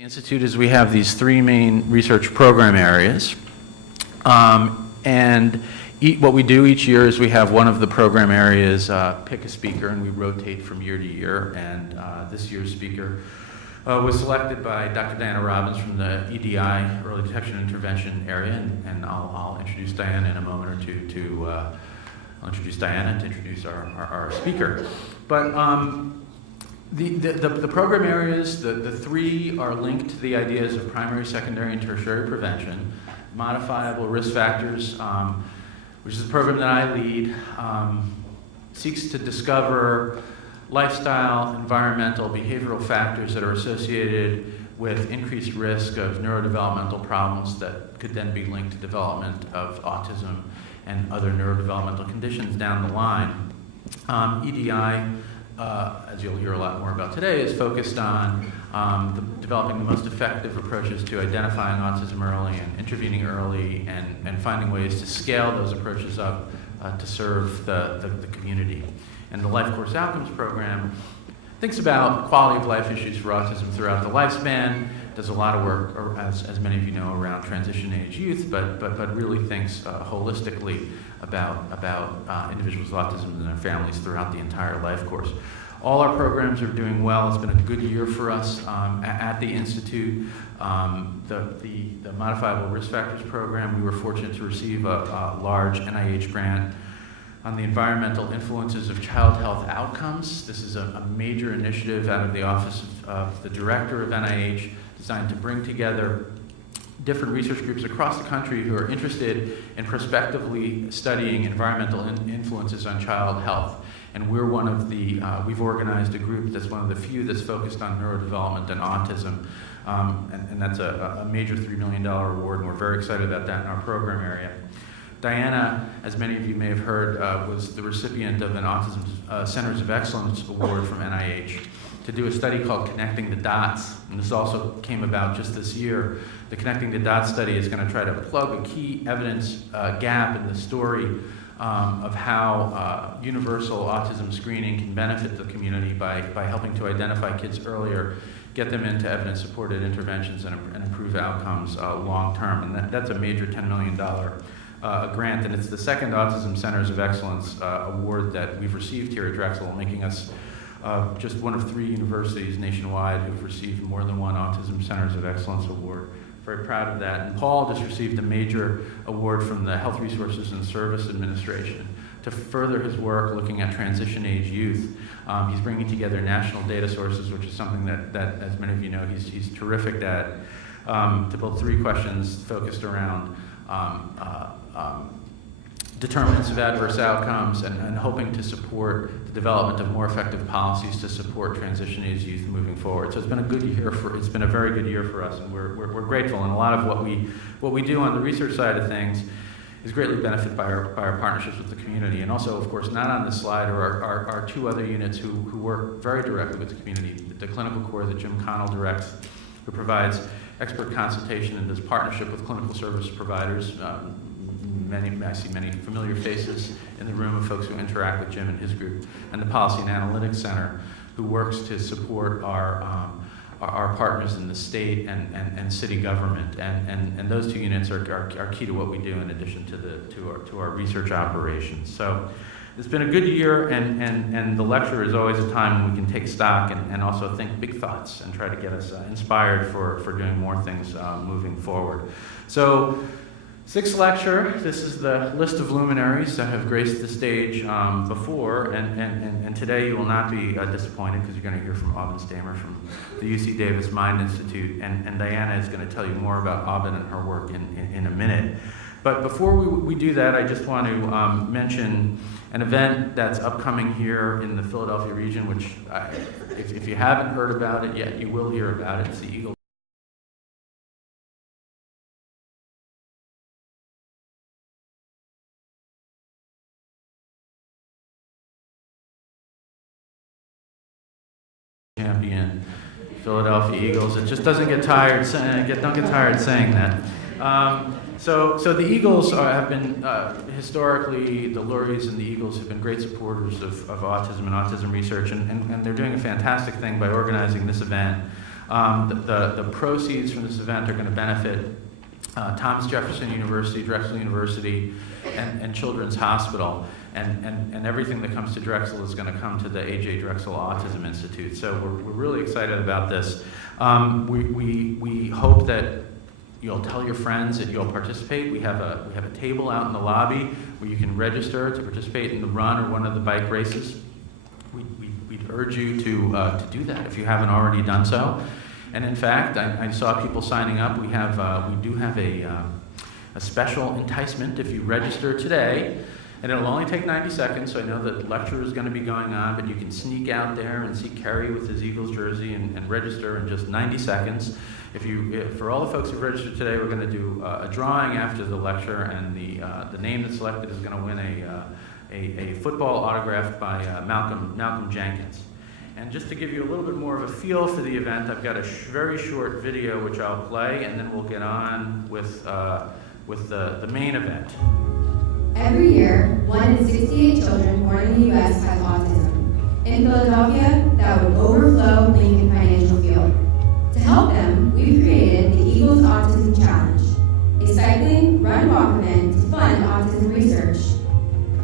The Institute is we have these three main research program areas. What we do each year is we have one of the program areas pick a speaker, and we rotate from year to year. And this year's speaker was selected by Dr. Diana Robbins from the EDI, Early Detection and Intervention area, and I'll introduce Diana in a moment or two I'll introduce Diana to introduce our speaker. But the program areas, the three are linked to the ideas of primary, secondary, and tertiary prevention. Modifiable risk factors, which is the program that I lead, seeks to discover lifestyle, environmental, behavioral factors that are associated with increased risk of neurodevelopmental problems that could then be linked to development of autism and other neurodevelopmental conditions down the line. EDI, as you'll hear a lot more about today, is focused on developing the most effective approaches to identifying autism early and intervening early and finding ways to scale those approaches up to serve the community. And the Life Course Outcomes program thinks about quality of life issues for autism throughout the lifespan, does a lot of work, as many of you know, around transition age youth, but really thinks holistically about individuals with autism and their families throughout the entire life course. All our programs are doing well. It's been a good year for us at the Institute. The Modifiable Risk Factors program, we were fortunate to receive a large NIH grant on the environmental influences of child health outcomes. This is a major initiative out of the Office of the Director of NIH, designed to bring together different research groups across the country who are interested in prospectively studying environmental influences on child health. And we're one of the, we've organized a group that's one of the few that's focused on neurodevelopment and autism. And that's a major $3 million award, and we're very excited about that in our program area. Diana, as many of you may have heard, was the recipient of an Autism Centers of Excellence Award from NIH to do a study called Connecting the Dots. And this also came about just this year. The Connecting the Dots study is going to try to plug a key evidence gap in the story of how universal autism screening can benefit the community by helping to identify kids earlier, get them into evidence-supported interventions, and improve outcomes long term. And that's a major $10 million grant, and it's the second Autism Centers of Excellence award that we've received here at Drexel, making us just one of 3 universities nationwide who've received more than one Autism Centers of Excellence award. Very proud of that. And Paul just received a major award from the Health Resources and Service Administration to further his work looking at transition age youth. He's bringing together national data sources, which is something that as many of you know, he's terrific at, to build 3 questions focused around determinants of adverse outcomes and hoping to support the development of more effective policies to support transition age youth moving forward. So it's been a good year it's been a very good year for us, and we're grateful. And a lot of what we do on the research side of things is greatly benefited by our partnerships with the community. And also, of course, not on this slide are our 2 other units who work very directly with the community. The clinical core that Jim Connell directs, who provides expert consultation and does partnership with clinical service providers. I see many familiar faces in the room of folks who interact with Jim and his group, and the Policy and Analytics Center, who works to support our partners in the state and city government. And those 2 units are key to what we do in addition to our research operations. So it's been a good year, and the lecture is always a time when we can take stock and also think big thoughts and try to get us inspired for doing more things moving forward. So 6th lecture, this is the list of luminaries that have graced the stage before, and today you will not be disappointed because you're going to hear from Aubin Stamer from the UC Davis Mind Institute, and Diana is going to tell you more about Aubin and her work in a minute. But before we do that, I just want to mention an event that's upcoming here in the Philadelphia region, which if you haven't heard about it yet, you will hear about it. It's the Eagle champion, Philadelphia Eagles. It just doesn't get tired. Don't get tired saying that. So the Eagles have been historically, the Luries and the Eagles have been great supporters of autism and autism research, and they're doing a fantastic thing by organizing this event. The proceeds from this event are going to benefit Thomas Jefferson University, Drexel University, and Children's Hospital. And everything that comes to Drexel is going to come to the A.J. Drexel Autism Institute. So we're really excited about this. We hope that you'll tell your friends that you'll participate. We have a table out in the lobby where you can register to participate in the run or one of the bike races. We'd urge you to do that if you haven't already done so. And in fact, I saw people signing up. We do have a special enticement if you register today. And it'll only take 90 seconds, so I know that lecture is going to be going on, but you can sneak out there and see Kerry with his Eagles jersey and register in just 90 seconds. For all the folks who've registered today, we're going to do a drawing after the lecture, and the name that's selected is going to win a football autographed by Malcolm Jenkins. And just to give you a little bit more of a feel for the event, I've got a very short video which I'll play, and then we'll get on with the main event. Every year, 1 in 68 children born in the U.S. has autism. In Philadelphia, that would overflow Lincoln Financial Field. To help them, we've created the Eagles Autism Challenge, a cycling, run-walk event to fund autism research.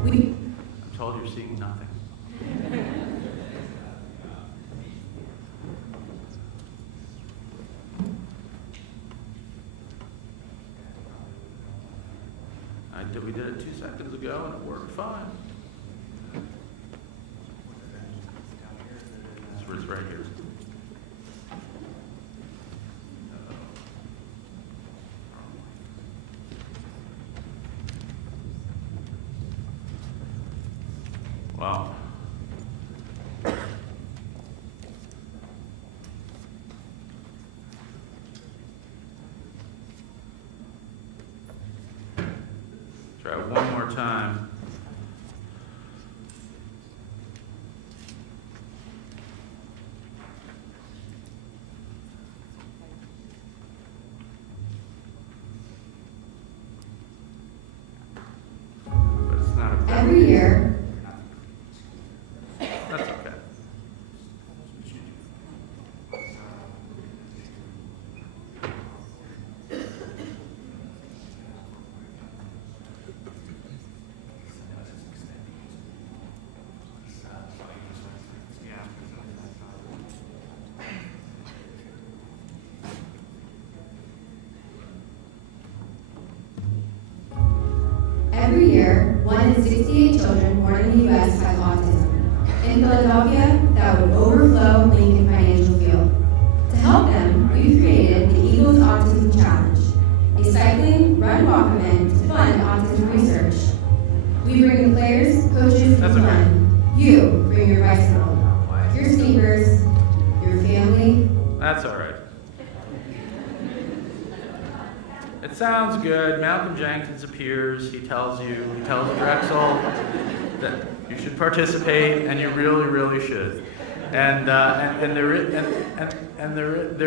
I'm told you're seeing nothing. We did it 2 seconds ago and it worked fine. It's right here. Wow. Try one more time. But it's not a every year. That's okay. Every year, 1 in 68 children born in the U.S. has autism. In Philadelphia, that would overflow Lincoln Financial Field. To help them, we've created the Eagles Autism Challenge, a cycling, run-walk event to fund autism research. We bring in players, coaches, and fun. You bring your bicycle, your sneakers, your family. That's all right. It sounds good. Malcolm Jenkins appears. He tells Drexel that you should participate, and you really, really should. And there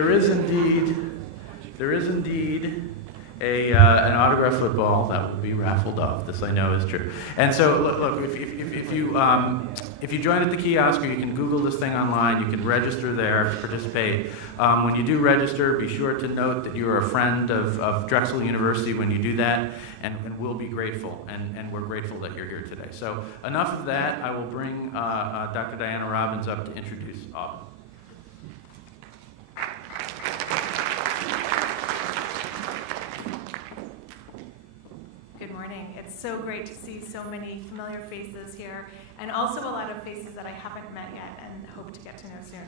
is indeed an autographed football that will be raffled off. This I know is true. And so look, if you join at the kiosk, or you can Google this thing online, you can register there to participate. When you do register, be sure to note that you are a friend of Drexel University when you do that, and we'll be grateful, and we're grateful that you're here today. So enough of that. I will bring Dr. Diana Robbins up to introduce Autumn. Good morning. It's so great to see so many familiar faces here, and also a lot of faces that I haven't met yet and hope to get to know soon.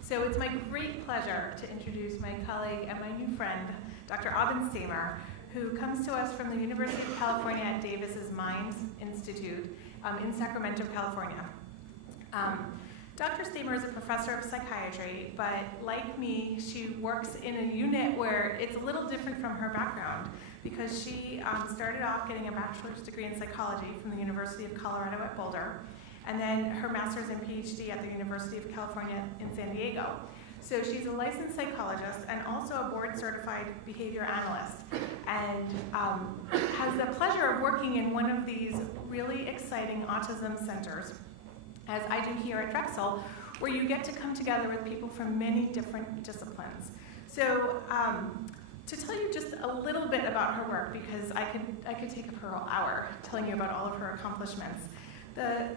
So it's my great pleasure to introduce my colleague and my new friend, Dr. Autumn Stamer, who comes to us from the University of California at Davis's Mind Institute in Sacramento, California. Dr. Stamer is a professor of psychiatry, but like me, she works in a unit where it's a little different from her background, because she started off getting a bachelor's degree in psychology from the University of Colorado at Boulder, and then her master's and PhD at the University of California in San Diego. So she's a licensed psychologist and also a board-certified behavior analyst, and has the pleasure of working in one of these really exciting autism centers, as I do here at Drexel, where you get to come together with people from many different disciplines. So to tell you just a little bit about her work, because I could take up her whole hour telling you about all of her accomplishments. The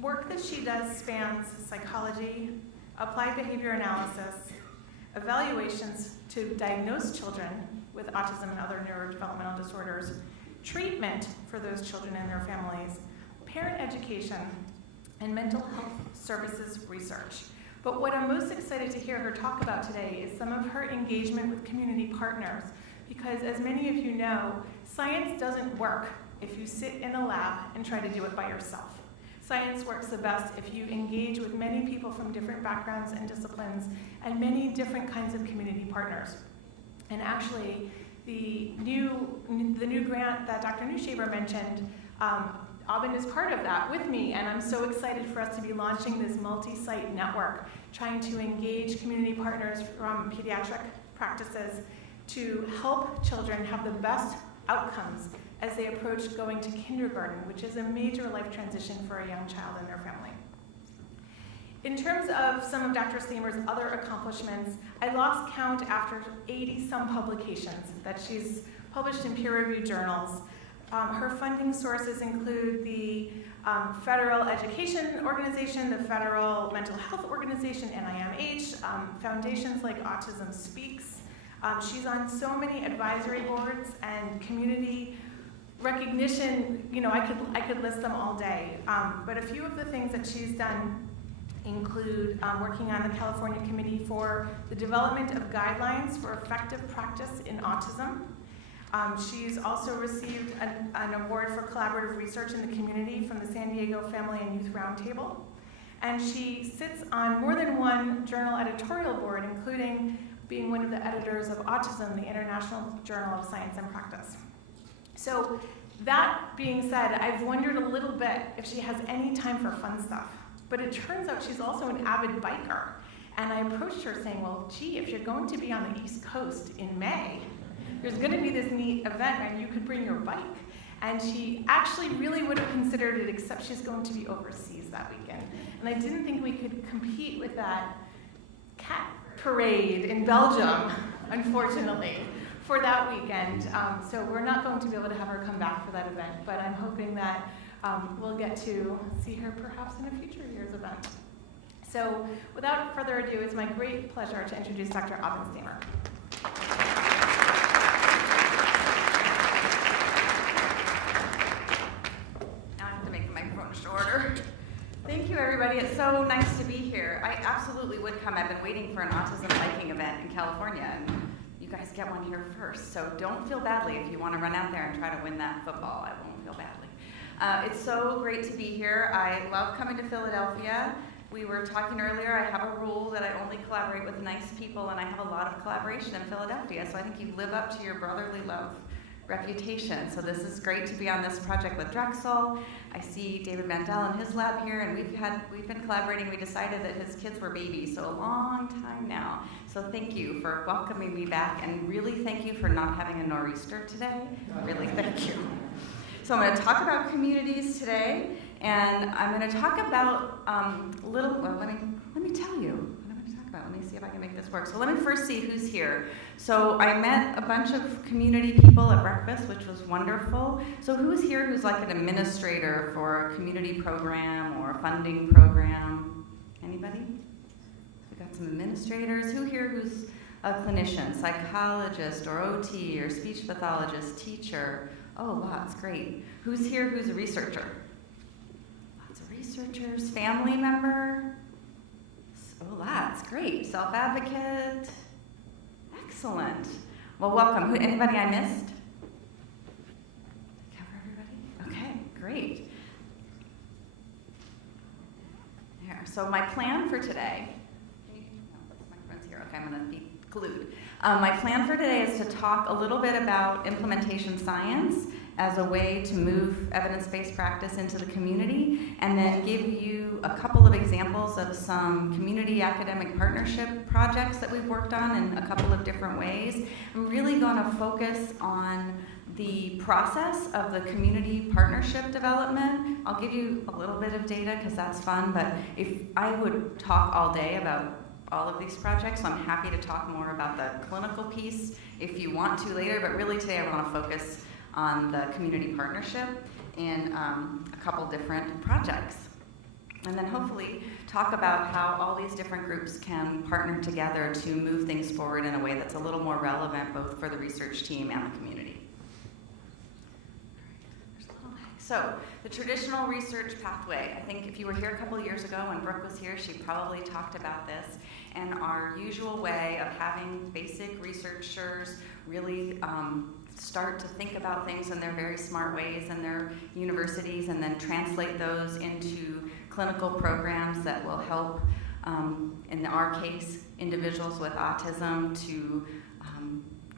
work that she does spans psychology, applied behavior analysis, evaluations to diagnose children with autism and other neurodevelopmental disorders, treatment for those children and their families, parent education, and mental health services research. But what I'm most excited to hear her talk about today is some of her engagement with community partners, because as many of you know, science doesn't work if you sit in a lab and try to do it by yourself. Science works the best if you engage with many people from different backgrounds and disciplines and many different kinds of community partners. And actually, the new grant that Dr. Neushaber mentioned, Aubin is part of that with me, and I'm so excited for us to be launching this multi-site network, trying to engage community partners from pediatric practices to help children have the best outcomes as they approach going to kindergarten, which is a major life transition for a young child and their family. In terms of some of Dr. Seymour's other accomplishments, I lost count after 80-some publications that she's published in peer-reviewed journals. Her funding sources include the Federal Education Organization, the Federal Mental Health Organization, NIMH, foundations like Autism Speaks. She's on so many advisory boards and community recognition. You know, I could list them all day. But a few of the things that she's done include working on the California Committee for the Development of Guidelines for Effective Practice in Autism. She's also received an award for collaborative research in the community from the San Diego Family and Youth Roundtable. And she sits on more than one journal editorial board, including being one of the editors of Autism, the International Journal of Science and Practice. So that being said, I've wondered a little bit if she has any time for fun stuff. But it turns out she's also an avid biker. And I approached her saying, well, gee, if you're going to be on the East Coast in May, there's going to be this neat event and you could bring your bike. And she actually really would have considered it, except she's going to be overseas that weekend. And I didn't think we could compete with that cat parade in Belgium, unfortunately, for that weekend. So we're not going to be able to have her come back for that event, but I'm hoping that we'll get to see her perhaps in a future year's event. So without further ado, it's my great pleasure to introduce Dr. Aubin. Shorter. Thank you, everybody. It's so nice to be here. I absolutely would come. I've been waiting for an autism biking event in California, and you guys get one here first. So don't feel badly if you want to run out there and try to win that football. I won't feel badly. It's so great to be here. I love coming to Philadelphia. We were talking earlier, I have a rule that I only collaborate with nice people, and I have a lot of collaboration in Philadelphia. So I think you live up to your brotherly love reputation. So this is great to be on this project with Drexel. I see David Mandel in his lab here, and we've been collaborating. We decided that his kids were babies, so a long time now. So thank you for welcoming me back, and really thank you for not having a nor'easter today. Really, thank you. So I'm going to talk about communities today, and I'm going to talk about let me tell you. Let me see if I can make this work. So let me first see who's here. So I met a bunch of community people at breakfast, which was wonderful. So who's here who's like an administrator for a community program or a funding program? Anybody? We got some administrators. Who here who's a clinician, psychologist or OT or speech pathologist, teacher? Oh, lots, great. Who's here who's a researcher? Lots of researchers. Family member? Oh, that's great. Self-advocate. Excellent. Well, welcome. Anybody I missed? Cover everybody? Okay, great. Here. So my plan for today, my friend's here. Okay, I'm going to be glued. My plan for today is to talk a little bit about implementation science as a way to move evidence-based practice into the community, and then give you a couple of examples of some community academic partnership projects that we've worked on in a couple of different ways. I'm really going to focus on The process of the community partnership development, I'll give you a little bit of data because that's fun, but if I would talk all day about all of these projects, so I'm happy to talk more about the clinical piece if you want to later, but really today I want to focus on the community partnership and a couple different projects. And then hopefully talk about how all these different groups can partner together to move things forward in a way that's a little more relevant both for the research team and the community. So, the traditional research pathway. I think if you were here a couple of years ago when Brooke was here, she probably talked about this. And our usual way of having basic researchers really start to think about things in their very smart ways in their universities and then translate those into clinical programs that will help, in our case, individuals with autism to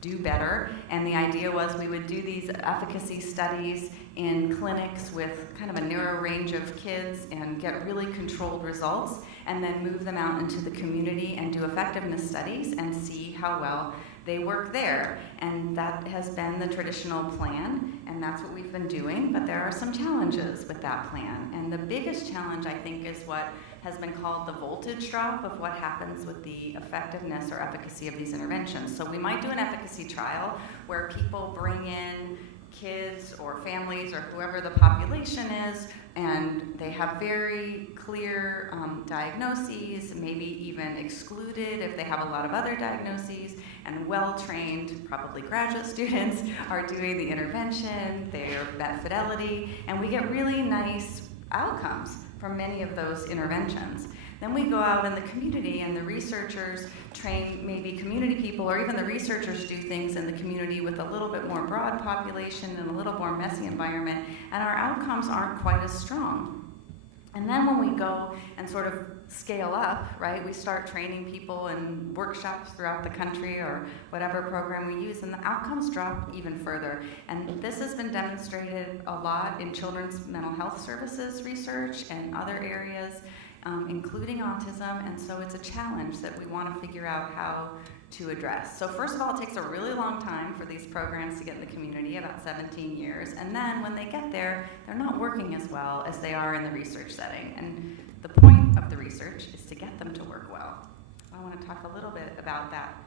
do better. And the idea was we would do these efficacy studies in clinics with kind of a narrow range of kids and get really controlled results and then move them out into the community and do effectiveness studies and see how well they work there. And that has been the traditional plan, and that's what we've been doing, but there are some challenges with that plan. And the biggest challenge, I think, is what has been called the voltage drop of what happens with the effectiveness or efficacy of these interventions. So we might do an efficacy trial where people bring in kids or families or whoever the population is, and they have very clear diagnoses, maybe even excluded if they have a lot of other diagnoses, and well-trained, probably graduate students, are doing the intervention, they're at Fidelity, and we get really nice outcomes from many of those interventions. Then we go out in the community and the researchers train maybe community people, or even the researchers do things in the community with a little bit more broad population and a little more messy environment, and our outcomes aren't quite as strong. And then when we go and sort of scale up, right, we start training people in workshops throughout the country or whatever program we use, and the outcomes drop even further. And this has been demonstrated a lot in children's mental health services research and other areas, including autism, and so it's a challenge that we want to figure out how to address. So first of all, it takes a really long time for these programs to get in the community, about 17 years, and then when they get there, they're not working as well as they are in the research setting. And the point of the research is to get them to work well. I want to talk a little bit about that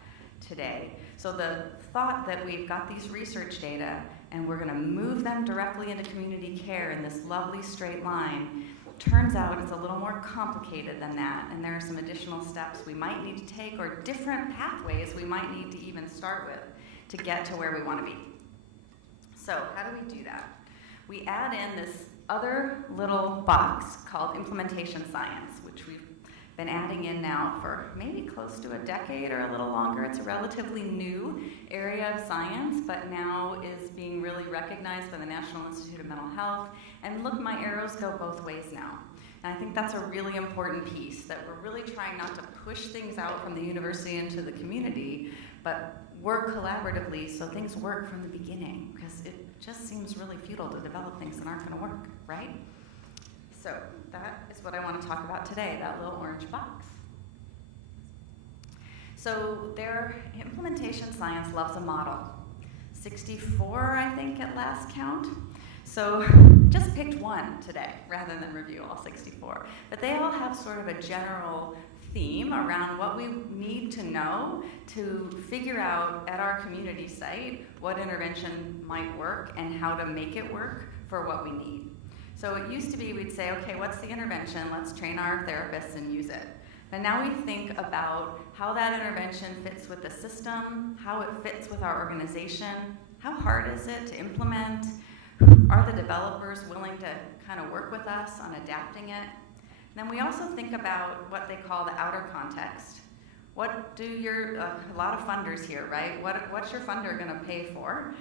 today. So the thought that we've got these research data and we're going to move them directly into community care in this lovely straight line, turns out it's a little more complicated than that, and there are some additional steps we might need to take, or different pathways we might need to even start with to get to where we want to be. So how do we do that? We add in this other little box called implementation science, which we've been adding in now for maybe close to a decade or a little longer. It's a relatively new area of science, but now is being really recognized by the National Institute of Mental Health. And look, my arrows go both ways now. And I think that's a really important piece, that we're really trying not to push things out from the university into the community, but work collaboratively so things work from the beginning, because it just seems really futile to develop things that aren't going to work, right? So that is what I want to talk about today, that little orange box. So their implementation science loves a model. 64, I think, at last count. So just picked one today rather than review all 64. But they all have sort of a general theme around what we need to know to figure out at our community site what intervention might work and how to make it work for what we need. So it used to be we'd say, okay, what's the intervention? Let's train our therapists and use it. And now we think about how that intervention fits with the system, how it fits with our organization, how hard is it to implement, are the developers willing to kind of work with us on adapting it? And then we also think about what they call the outer context. What do a lot of funders here, right? What's your funder going to pay for?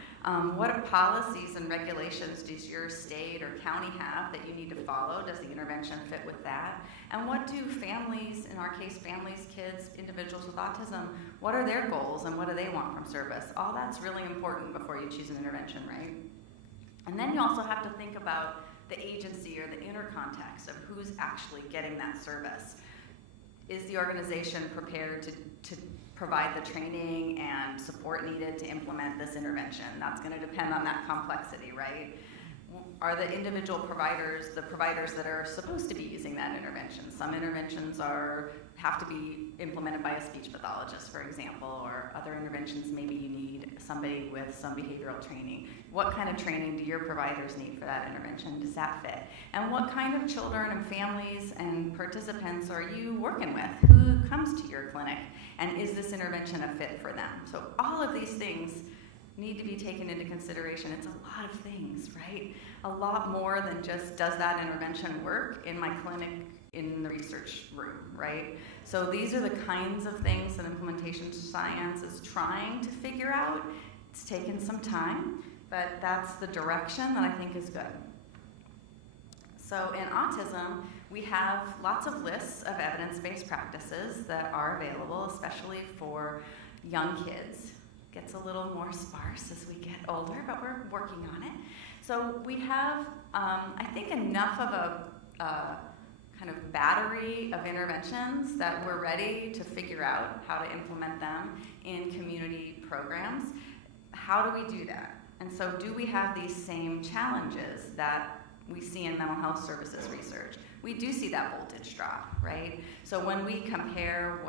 What policies and regulations does your state or county have that you need to follow? Does the intervention fit with that? And what do families, in our case families, kids, individuals with autism, what are their goals and what do they want from service? All that's really important before you choose an intervention, right? And then you also have to think about the agency or the inner context of who's actually getting that service. Is the organization prepared to provide the training and support needed to implement this intervention? That's going to depend on that complexity, right? Are the individual providers the providers that are supposed to be using that intervention? Some interventions have to be implemented by a speech pathologist, for example, or other interventions maybe you need somebody with some behavioral training. What kind of training do your providers need for that intervention? Does that fit? And what kind of children and families and participants are you working with? Who comes to your clinic? And is this intervention a fit for them? So all of these things need to be taken into consideration. It's a lot of things, right? A lot more than just, does that intervention work in my clinic in the research room, right? So these are the kinds of things that implementation science is trying to figure out. It's taken some time, but that's the direction that I think is good. So in autism, we have lots of lists of evidence-based practices that are available, especially for young kids. Gets a little more sparse as we get older, but we're working on it. So we have, I think, enough of a kind of battery of interventions that we're ready to figure out how to implement them in community programs. How do we do that? And so do we have these same challenges that we see in mental health services research? We do see that voltage drop, right? So when we compare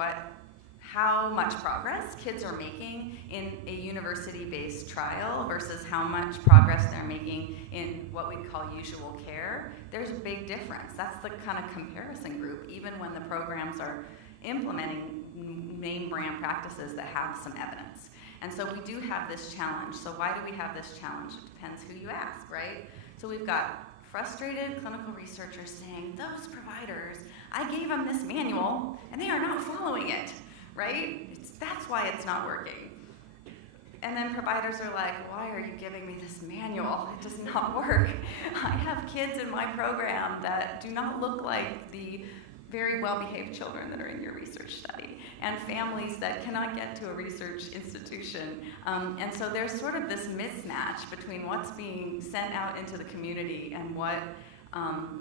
how much progress kids are making in a university-based trial versus how much progress they're making in what we call usual care, there's a big difference. That's the kind of comparison group, even when the programs are implementing name brand practices that have some evidence. And so we do have this challenge. So why do we have this challenge? It depends who you ask, right? So we've got frustrated clinical researchers saying, those providers, I gave them this manual and they are not following it. Right? That's why it's not working. And then providers are like, why are you giving me this manual? It does not work. I have kids in my program that do not look like the very well-behaved children that are in your research study, and families that cannot get to a research institution. And so there's sort of this mismatch between what's being sent out into the community and what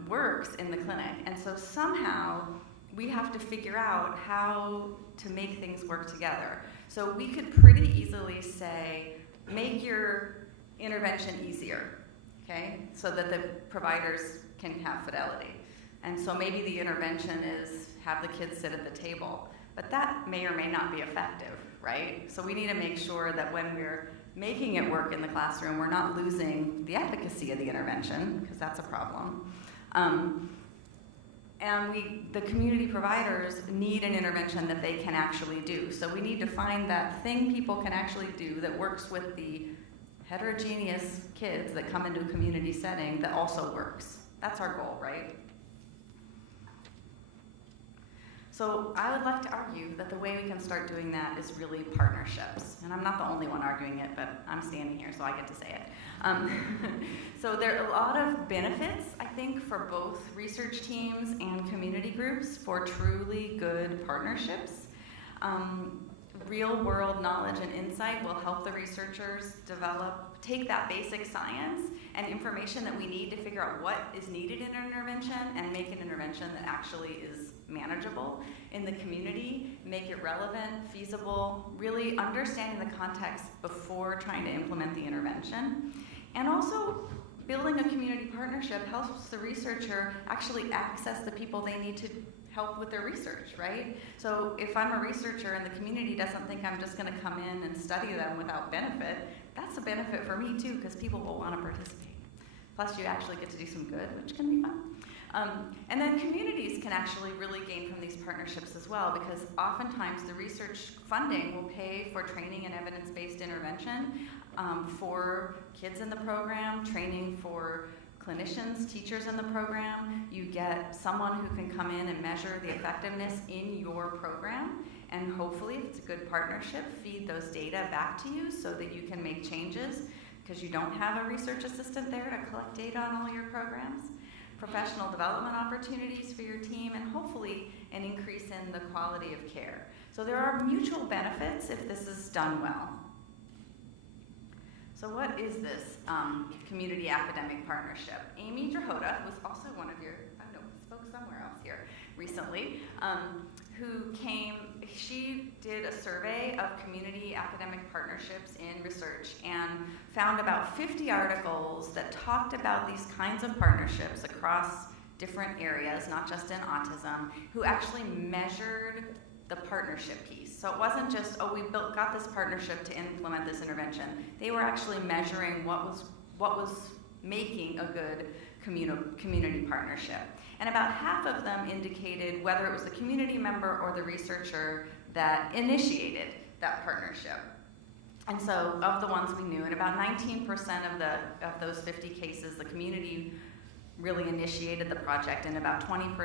works in the clinic. And so somehow we have to figure out how to make things work together. So we could pretty easily say, make your intervention easier, okay? So that the providers can have fidelity. And so maybe the intervention is have the kids sit at the table, but that may or may not be effective, right? So we need to make sure that when we're making it work in the classroom, we're not losing the efficacy of the intervention, because that's a problem. And the community providers need an intervention that they can actually do. So we need to find that thing people can actually do that works with the heterogeneous kids that come into a community setting that also works. That's our goal, right? So I would like to argue that the way we can start doing that is really partnerships. And I'm not the only one arguing it, but I'm standing here, so I get to say it. So there are a lot of benefits, I think, for both research teams and community groups for truly good partnerships. Real-world knowledge and insight will help the researchers take that basic science and information that we need to figure out what is needed in an intervention and make an intervention that actually is manageable in the community, make it relevant, feasible, really understanding the context before trying to implement the intervention. And also, building a community partnership helps the researcher actually access the people they need to help with their research, right? So if I'm a researcher and the community doesn't think I'm just going to come in and study them without benefit, that's a benefit for me too, because people will want to participate. Plus, you actually get to do some good, which can be fun. And then communities can actually really gain from these partnerships as well, because oftentimes the research funding will pay for training and evidence-based intervention for kids in the program, training for clinicians, teachers in the program. You get someone who can come in and measure the effectiveness in your program, and hopefully, if it's a good partnership, feed those data back to you so that you can make changes, because you don't have a research assistant there to collect data on all your programs. Professional development opportunities for your team, and hopefully an increase in the quality of care. So there are mutual benefits if this is done well. So what is this community academic partnership? Amy Drahota, who was also one of your, I don't know, spoke somewhere else here recently, who came, she did a survey of community academic partnerships in research and found about 50 articles that talked about these kinds of partnerships across different areas, not just in autism, who actually measured the partnership piece. So it wasn't just, oh, we got this partnership to implement this intervention. They were actually measuring what was making a good community partnership. And about half of them indicated whether it was the community member or the researcher that initiated that partnership. And so of the ones we knew, and about 19% of those 50 cases, the community really initiated the project, and about 20%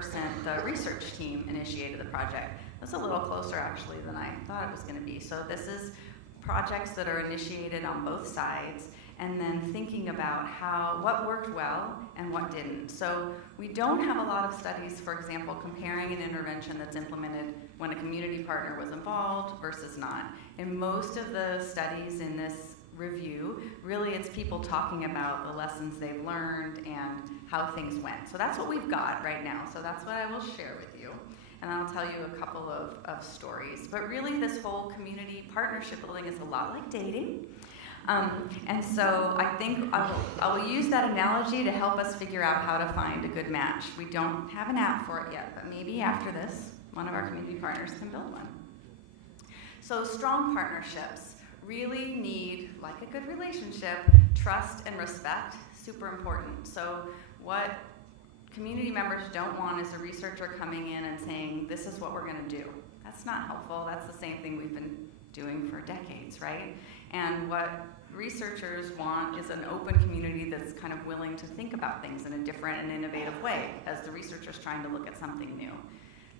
the research team initiated the project. That's a little closer actually than I thought it was going to be. So this is projects that are initiated on both sides, and then thinking about what worked well and what didn't. So we don't have a lot of studies, for example, comparing an intervention that's implemented when a community partner was involved versus not. In most of the studies in this review, really it's people talking about the lessons they've learned and how things went. So that's what we've got right now. So that's what I will share with you. And I'll tell you a couple of stories. But really this whole community partnership building is a lot like dating. And so I think I will use that analogy to help us figure out how to find a good match. We don't have an app for it yet, but maybe after this, one of our community partners can build one. So strong partnerships really need, like a good relationship, trust and respect, super important. So what community members don't want is a researcher coming in and saying, this is what we're gonna do. That's not helpful. That's the same thing we've been doing for decades, right? And what researchers want is an open community that's kind of willing to think about things in a different and innovative way as the researcher's trying to look at something new.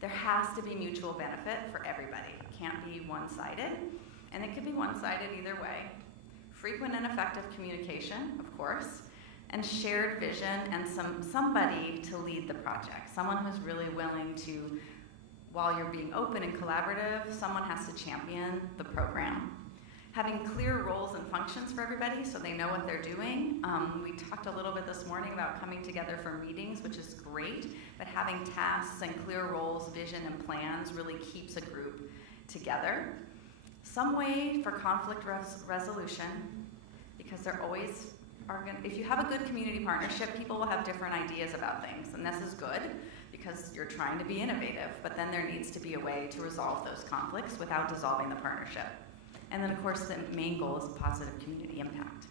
There has to be mutual benefit for everybody. It can't be one-sided, and it could be one-sided either way. Frequent and effective communication, of course, and shared vision and somebody to lead the project. Someone who's really willing to, while you're being open and collaborative, someone has to champion the program. Having clear roles and functions for everybody so they know what they're doing. We talked a little bit this morning about coming together for meetings, which is great, but having tasks and clear roles, vision, and plans really keeps a group together. Some way for conflict resolution, because there always are going to, if you have a good community partnership, people will have different ideas about things, and this is good because you're trying to be innovative, but then there needs to be a way to resolve those conflicts without dissolving the partnership. And then, of course, the main goal is positive community impact.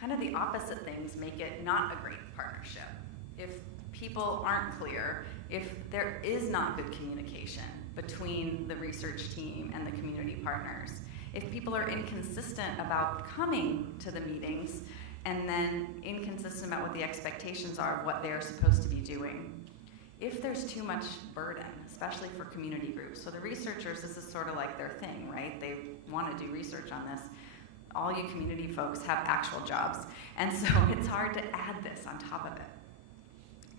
Kind of the opposite things make it not a great partnership. If people aren't clear, if there is not good communication between the research team and the community partners, if people are inconsistent about coming to the meetings and then inconsistent about what the expectations are of what they're supposed to be doing, if there's too much burden, especially for community groups. So the researchers, this is sort of like their thing, right? They want to do research on this. All you community folks have actual jobs. And so it's hard to add this on top of it.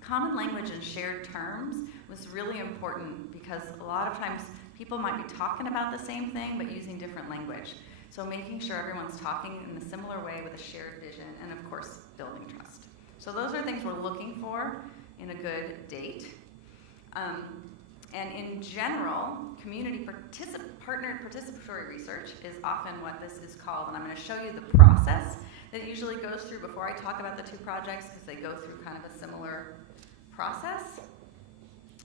Common language and shared terms was really important because a lot of times people might be talking about the same thing but using different language. So making sure everyone's talking in a similar way with a shared vision and, of course, building trust. So those are things we're looking for in a good date. And in general, community partnered participatory research is often what this is called, and I'm going to show you the process that it usually goes through before I talk about the two projects because they go through kind of a similar process.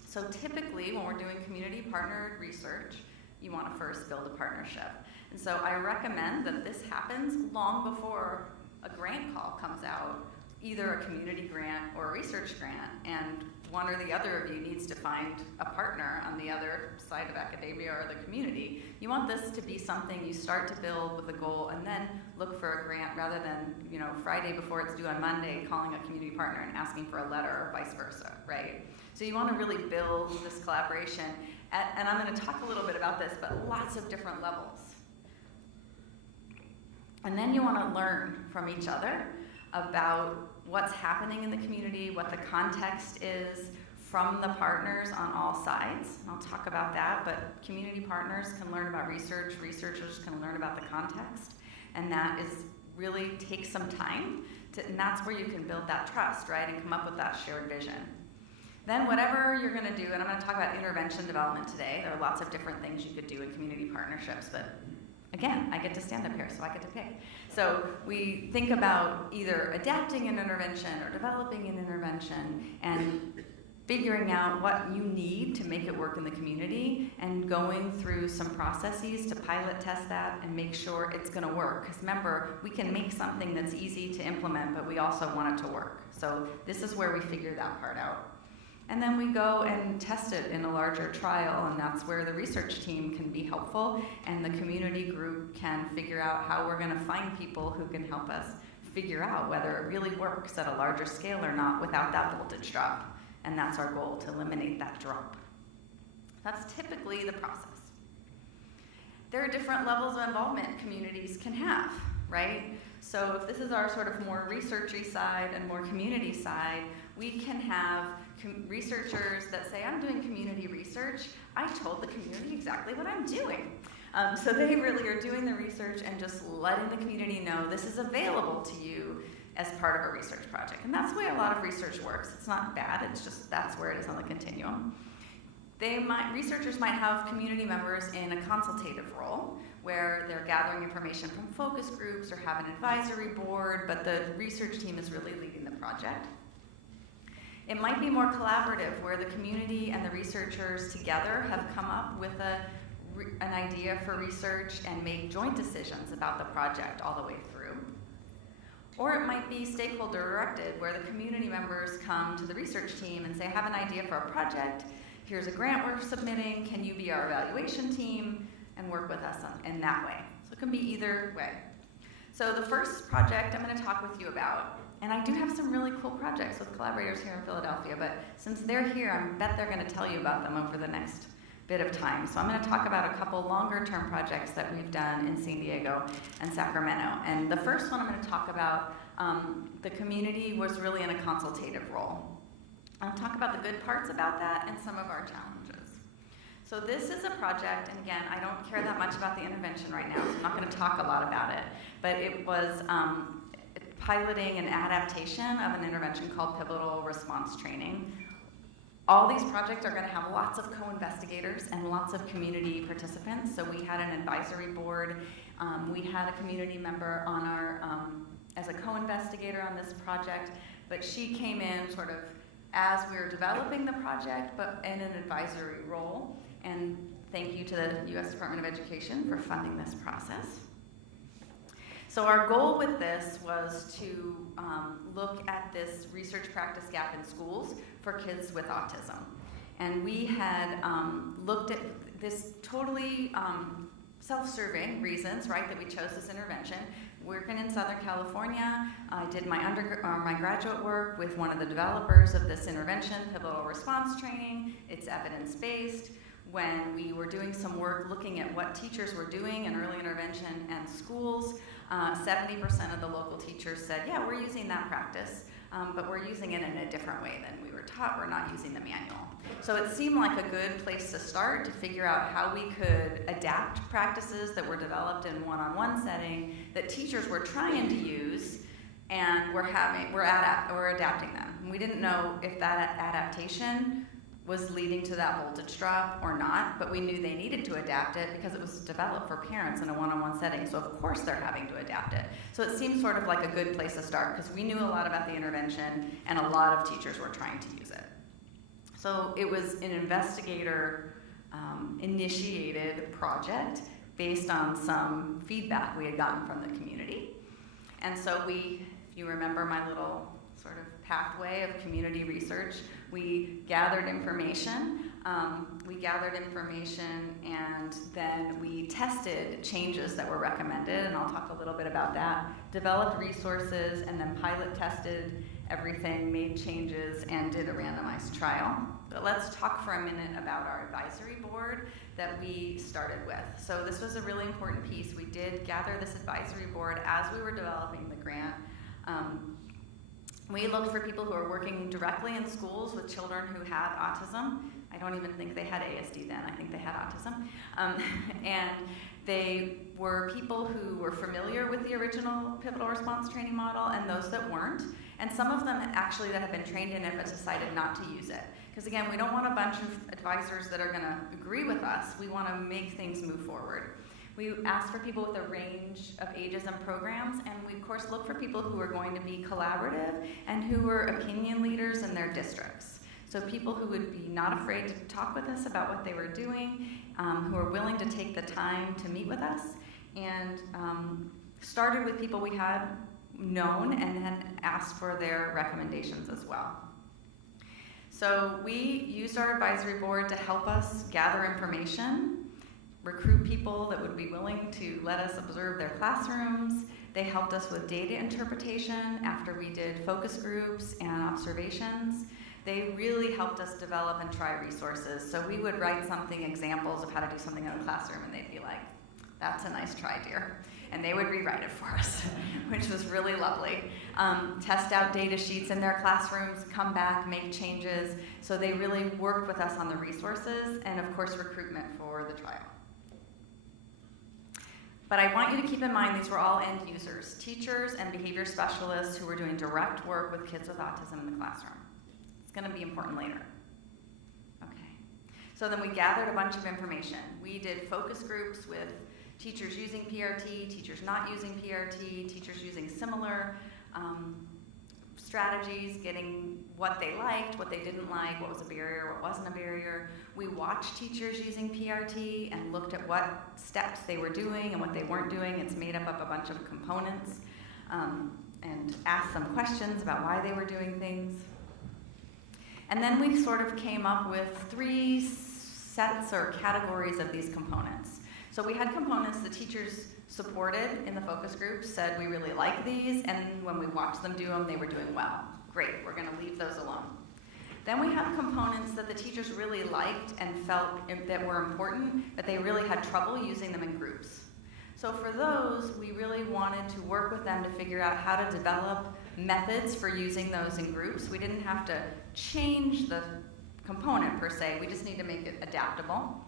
So typically, when we're doing community partnered research, you want to first build a partnership. And so I recommend that this happens long before a grant call comes out, either a community grant or a research grant, and one or the other of you needs to find a partner on the other side of academia or the community. You want this to be something you start to build with a goal and then look for a grant rather than, Friday before it's due on Monday calling a community partner and asking for a letter or vice versa, right? So you want to really build this collaboration, and I'm going to talk a little bit about this, but lots of different levels. And then you want to learn from each other about what's happening in the community, what the context is from the partners on all sides. And I'll talk about that, but community partners can learn about research, researchers can learn about the context, and that is really takes some time, and that's where you can build that trust, right, and come up with that shared vision. Then whatever you're going to do, and I'm going to talk about intervention development today. There are lots of different things you could do in community partnerships, but again, I get to stand up here, so I get to pick. So we think about either adapting an intervention or developing an intervention and figuring out what you need to make it work in the community and going through some processes to pilot test that and make sure it's going to work. Because remember, we can make something that's easy to implement, but we also want it to work. So this is where we figure that part out. And then we go and test it in a larger trial, and that's where the research team can be helpful, and the community group can figure out how we're going to find people who can help us figure out whether it really works at a larger scale or not without that voltage drop. And that's our goal, to eliminate that drop. That's typically the process. There are different levels of involvement communities can have, right? So if this is our sort of more researchy side and more community side, we can have researchers that say, I'm doing community research. I told the community exactly what I'm doing. So they really are doing the research and just letting the community know this is available to you as part of a research project. And that's the way a lot of research works. It's not bad, it's just that's where it is on the continuum. Researchers might have community members in a consultative role, where they're gathering information from focus groups or have an advisory board, but the research team is really leading the project. It might be more collaborative, where the community and the researchers together have come up with an idea for research and made joint decisions about the project all the way through. Or it might be stakeholder directed, where the community members come to the research team and say, I have an idea for a project, here's a grant we're submitting, can you be our evaluation team and work with us in that way? So it can be either way. So the first project I'm going to talk with you about, and I do have some really cool projects with collaborators here in Philadelphia, but since they're here, I bet they're going to tell you about them over the next bit of time. So I'm going to talk about a couple longer term projects that we've done in San Diego and Sacramento. And the first one I'm going to talk about, the community was really in a consultative role. I'll talk about the good parts about that and some of our challenges. So this is a project, and again, I don't care that much about the intervention right now, so I'm not going to talk a lot about it, but it was piloting an adaptation of an intervention called pivotal response training. All these projects are going to have lots of co-investigators and lots of community participants. So we had an advisory board. We had a community member on our as a co-investigator on this project, but she came in sort of as we were developing the project, but in an advisory role. And thank you to the U.S. Department of Education for funding this process. So our goal with this was to look at this research practice gap in schools for kids with autism. And we had looked at this totally self-serving reasons, right, that we chose this intervention. Working in Southern California, I did my graduate work with one of the developers of this intervention, pivotal response training. It's evidence-based. When we were doing some work looking at what teachers were doing in early intervention and schools, 70% of the local teachers said, yeah, we're using that practice, but we're using it in a different way than we were taught. We're not using the manual. So it seemed like a good place to start to figure out how we could adapt practices that were developed in one-on-one setting that teachers were trying to use, and we're adapting them. And we didn't know if that adaptation was leading to that voltage drop or not, but we knew they needed to adapt it because it was developed for parents in a one-on-one setting, so of course they're having to adapt it. So it seemed sort of like a good place to start because we knew a lot about the intervention and a lot of teachers were trying to use it. So it was an investigator initiated project based on some feedback we had gotten from the community. And so if you remember my little sort of pathway of community research, we gathered information, and then we tested changes that were recommended, and I'll talk a little bit about that, developed resources, and then pilot tested everything, made changes, and did a randomized trial. But let's talk for a minute about our advisory board that we started with. So this was a really important piece. We did gather this advisory board as we were developing the grant. We looked for people who are working directly in schools with children who had autism. I don't even think they had ASD then. I think they had autism. And they were people who were familiar with the original pivotal response training model and those that weren't. And some of them actually that had been trained in it but decided not to use it Because again, we don't want a bunch of advisors that are going to agree with us. We want to make things move forward. We ask for people with a range of ages and programs, and we of course look for people who are going to be collaborative and who are opinion leaders in their districts. So people who would be not afraid to talk with us about what they were doing, who are willing to take the time to meet with us, and started with people we had known and then asked for their recommendations as well. So we used our advisory board to help us gather information, recruit people that would be willing to let us observe their classrooms. They helped us with data interpretation after we did focus groups and observations. They really helped us develop and try resources. So we would write something, examples of how to do something in a classroom, and they'd be like, "That's a nice try, dear." And they would rewrite it for us, which was really lovely. Test out data sheets in their classrooms, come back, make changes. So they really worked with us on the resources and, of course, recruitment for the trial. But I want you to keep in mind these were all end users, teachers and behavior specialists who were doing direct work with kids with autism in the classroom. It's going to be important later. Okay. So then we gathered a bunch of information. We did focus groups with teachers using PRT, teachers not using PRT, teachers using similar strategies, getting what they liked, what they didn't like, what was a barrier, what wasn't a barrier. We watched teachers using PRT and looked at what steps they were doing and what they weren't doing. It's made up of a bunch of components, and asked some questions about why they were doing things. And then we sort of came up with 3 sets or categories of these components. So we had components the teachers supported in the focus groups, said we really like these, and when we watched them do them, they were doing well. Great, we're going to leave those alone. Then we have components that the teachers really liked and felt that were important, but they really had trouble using them in groups. So for those, we really wanted to work with them to figure out how to develop methods for using those in groups. We didn't have to change the component per se, we just need to make it adaptable.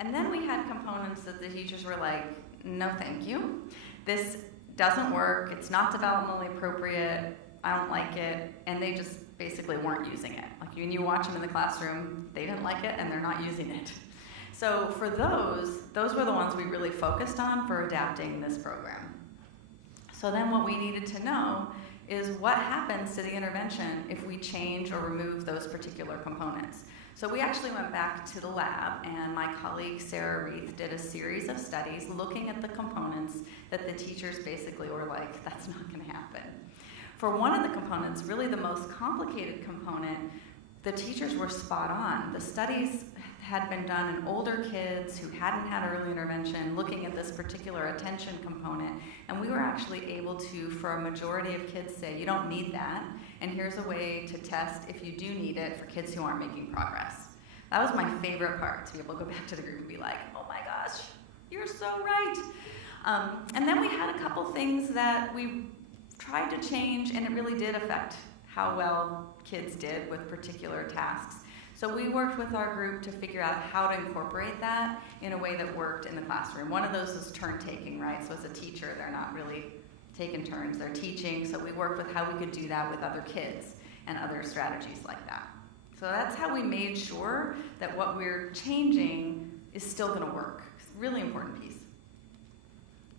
And then we had components that the teachers were like, "No thank you. This doesn't work, it's not developmentally appropriate, I don't like it," and they just basically weren't using it. Like when you watch them in the classroom, they didn't like it and they're not using it. So for those were the ones we really focused on for adapting this program. So then what we needed to know is what happens to the intervention if we change or remove those particular components. So we actually went back to the lab, and my colleague Sarah Reith did a series of studies looking at the components that the teachers basically were like, "That's not going to happen." For one of the components, really the most complicated component, the teachers were spot on. The studies had been done in older kids who hadn't had early intervention, looking at this particular attention component, and we were actually able to, for a majority of kids, say, "You don't need that, and here's a way to test if you do need it for kids who aren't making progress." That was my favorite part, to be able to go back to the group and be like, "Oh my gosh, you're so right." And then we had a couple things that we tried to change, and it really did affect how well kids did with particular tasks. So we worked with our group to figure out how to incorporate that in a way that worked in the classroom. One of those is turn taking, right? So as a teacher, they're not really taking turns, they're teaching. So we worked with how we could do that with other kids and other strategies like that. So that's how we made sure that what we're changing is still going to work. It's a really important piece.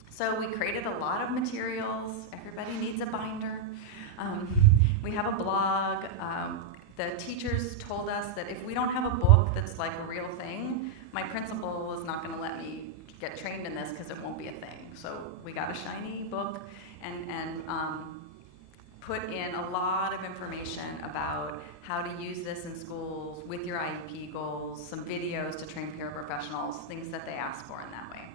So we created a lot of materials. Everybody needs a binder. We have a blog. The teachers told us that if we don't have a book that's like a real thing, my principal is not going to let me get trained in this because it won't be a thing. So we got a shiny book and put in a lot of information about how to use this in schools with your IEP goals, some videos to train paraprofessionals, things that they ask for in that way.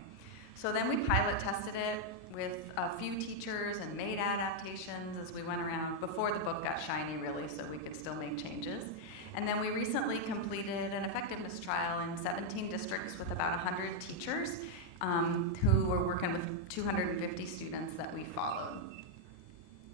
So then we pilot tested it with a few teachers and made adaptations as we went around before the book got shiny, really, so we could still make changes. And then we recently completed an effectiveness trial in 17 districts with about 100 teachers who were working with 250 students that we followed.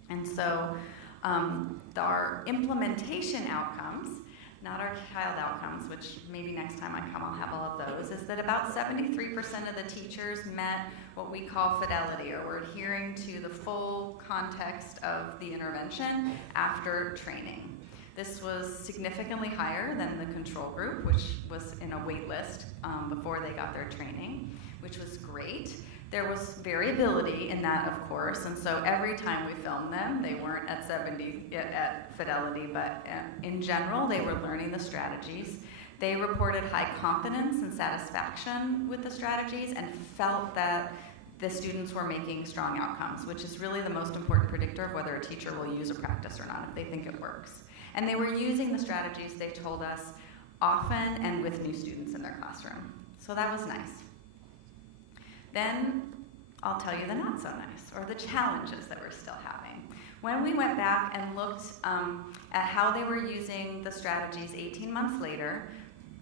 And so our implementation outcomes, not our child outcomes, which maybe next time I come I'll have all of those, is that about 73% of the teachers met what we call fidelity, or were adhering to the full context of the intervention after training. This was significantly higher than the control group, which was in a wait list before they got their training, which was great. There was variability in that, of course, and so every time we filmed them, they weren't at 70 at fidelity, but in general, they were learning the strategies. They reported high confidence and satisfaction with the strategies and felt that the students were making strong outcomes, which is really the most important predictor of whether a teacher will use a practice or not, if they think it works. And they were using the strategies, they told us, often and with new students in their classroom. So that was nice. Then I'll tell you the not so nice, or the challenges that we're still having. When we went back and looked at how they were using the strategies 18 months later,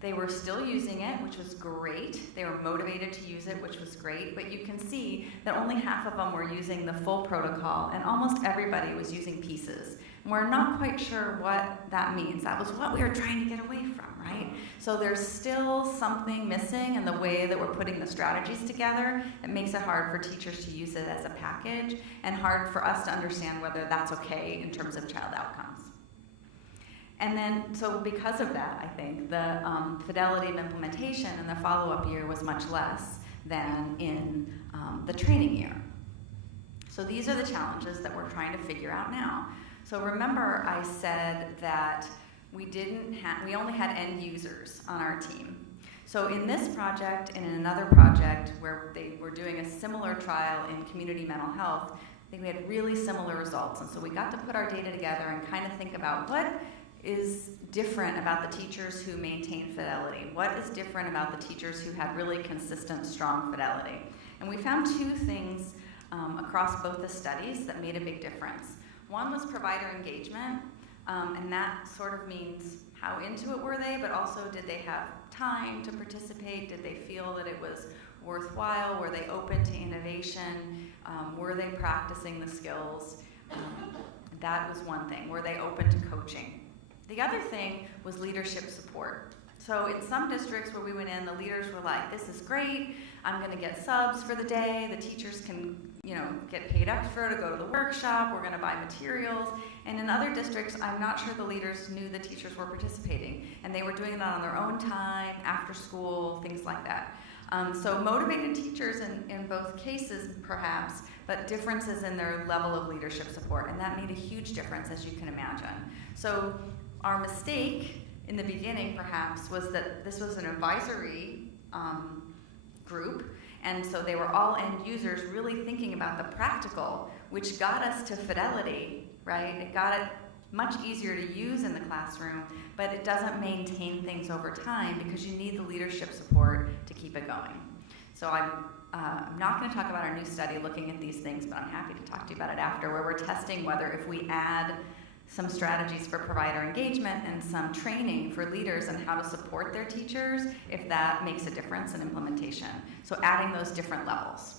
they were still using it, which was great. They were motivated to use it, which was great. But you can see that only half of them were using the full protocol, and almost everybody was using pieces. And we're not quite sure what that means. That was what we were trying to get away from, right? So there's still something missing in the way that we're putting the strategies together. It makes it hard for teachers to use it as a package, and hard for us to understand whether that's okay in terms of child outcomes. And then, so because of that, I think, the fidelity of implementation in the follow-up year was much less than in the training year. So these are the challenges that we're trying to figure out now. So remember I said that we only had end users on our team. So in this project and in another project where they were doing a similar trial in community mental health, I think we had really similar results. And so we got to put our data together and kind of think about what is different about the teachers who maintain fidelity? What is different about the teachers who had really consistent, strong fidelity? And we found two things across both the studies that made a big difference. One was provider engagement, and that sort of means how into it were they, but also did they have time to participate? Did they feel that it was worthwhile? Were they open to innovation? Were they practicing the skills? That was one thing. Were they open to coaching? The other thing was leadership support. So in some districts where we went in, the leaders were like, this is great, I'm gonna get subs for the day, the teachers can get paid extra to go to the workshop, we're gonna buy materials. And in other districts, I'm not sure the leaders knew the teachers were participating, and they were doing that on their own time, after school, things like that. So motivated teachers in both cases, perhaps, but differences in their level of leadership support, and that made a huge difference, as you can imagine. So our mistake in the beginning, perhaps, was that this was an advisory group, and so they were all end users really thinking about the practical, which got us to fidelity, right? It got it much easier to use in the classroom, but it doesn't maintain things over time because you need the leadership support to keep it going. So I'm not going to talk about our new study looking at these things, but I'm happy to talk to you about it after, where we're testing whether if we add some strategies for provider engagement and some training for leaders on how to support their teachers, if that makes a difference in implementation. So adding those different levels.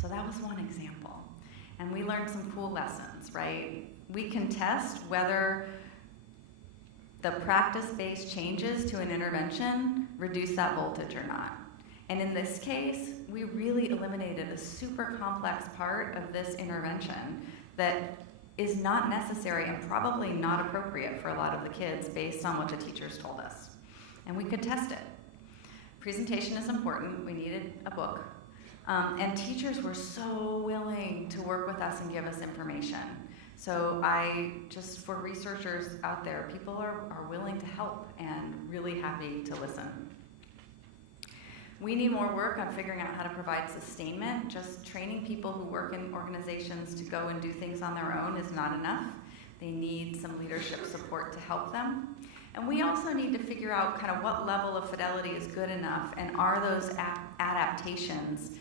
So that was one example. And we learned some cool lessons, right? We can test whether the practice-based changes to an intervention reduce that voltage or not. And in this case, we really eliminated a super complex part of this intervention that is not necessary and probably not appropriate for a lot of the kids based on what the teachers told us. And we could test it. Presentation is important. We needed a book. And teachers were so willing to work with us and give us information. So just for researchers out there, people are willing to help and really happy to listen. We need more work on figuring out how to provide sustainment. Just training people who work in organizations to go and do things on their own is not enough. They need some leadership support to help them. And we also need to figure out kind of what level of fidelity is good enough, and are those adaptations,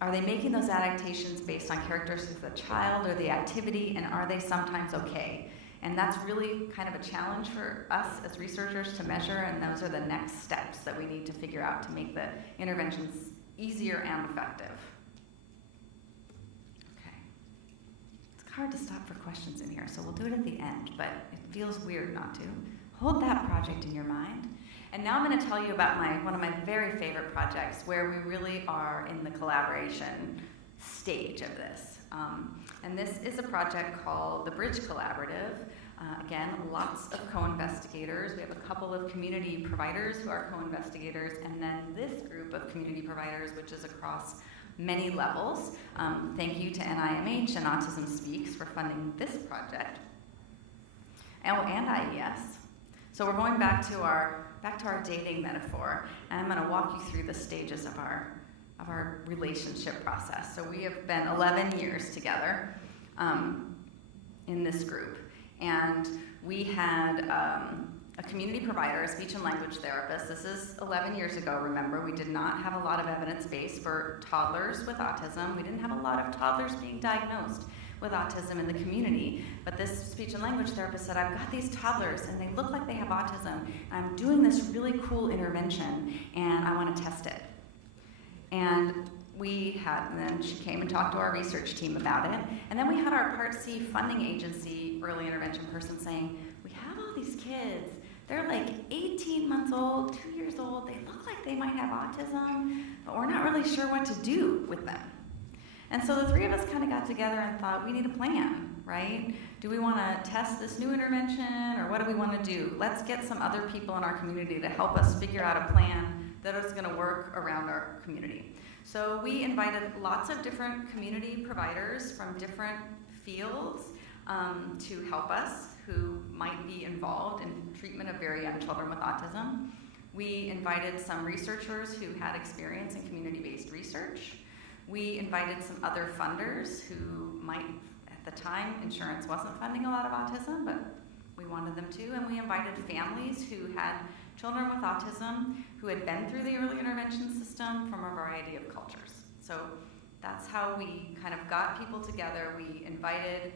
are they making those adaptations based on characteristics of the child or the activity, and are they sometimes okay? And that's really kind of a challenge for us as researchers to measure, and those are the next steps that we need to figure out to make the interventions easier and effective. Okay. It's hard to stop for questions in here, so we'll do it at the end, but it feels weird not to. Hold that project in your mind. And now I'm going to tell you about one of my very favorite projects where we really are in the collaboration stage of this. And this is a project called the Bridge Collaborative. Again, lots of co-investigators. We have a couple of community providers who are co-investigators, and then this group of community providers, which is across many levels. Thank you to NIMH and Autism Speaks for funding this project. And IES. So we're going back to our dating metaphor, and I'm going to walk you through the stages of our relationship process. So we have been 11 years together in this group, and we had a community provider, a speech and language therapist. This is 11 years ago, remember. We did not have a lot of evidence base for toddlers with autism. We didn't have a lot of toddlers being diagnosed with autism in the community. But this speech and language therapist said, I've got these toddlers and they look like they have autism. I'm doing this really cool intervention and I want to test it. And then she came and talked to our research team about it. And then we had our Part C funding agency early intervention person saying, we have all these kids. They're like 18 months old, 2 years old. They look like they might have autism, but we're not really sure what to do with them. And so the three of us kind of got together and thought, we need a plan, right? Do we want to test this new intervention, or what do we want to do? Let's get some other people in our community to help us figure out a plan that is going to work around our community. So we invited lots of different community providers from different fields to help us, who might be involved in treatment of very young children with autism. We invited some researchers who had experience in community-based research. We invited some other funders who might, at the time, insurance wasn't funding a lot of autism, but we wanted them to. And we invited families who had children with autism who had been through the early intervention system from a variety of cultures. So that's how we kind of got people together. We invited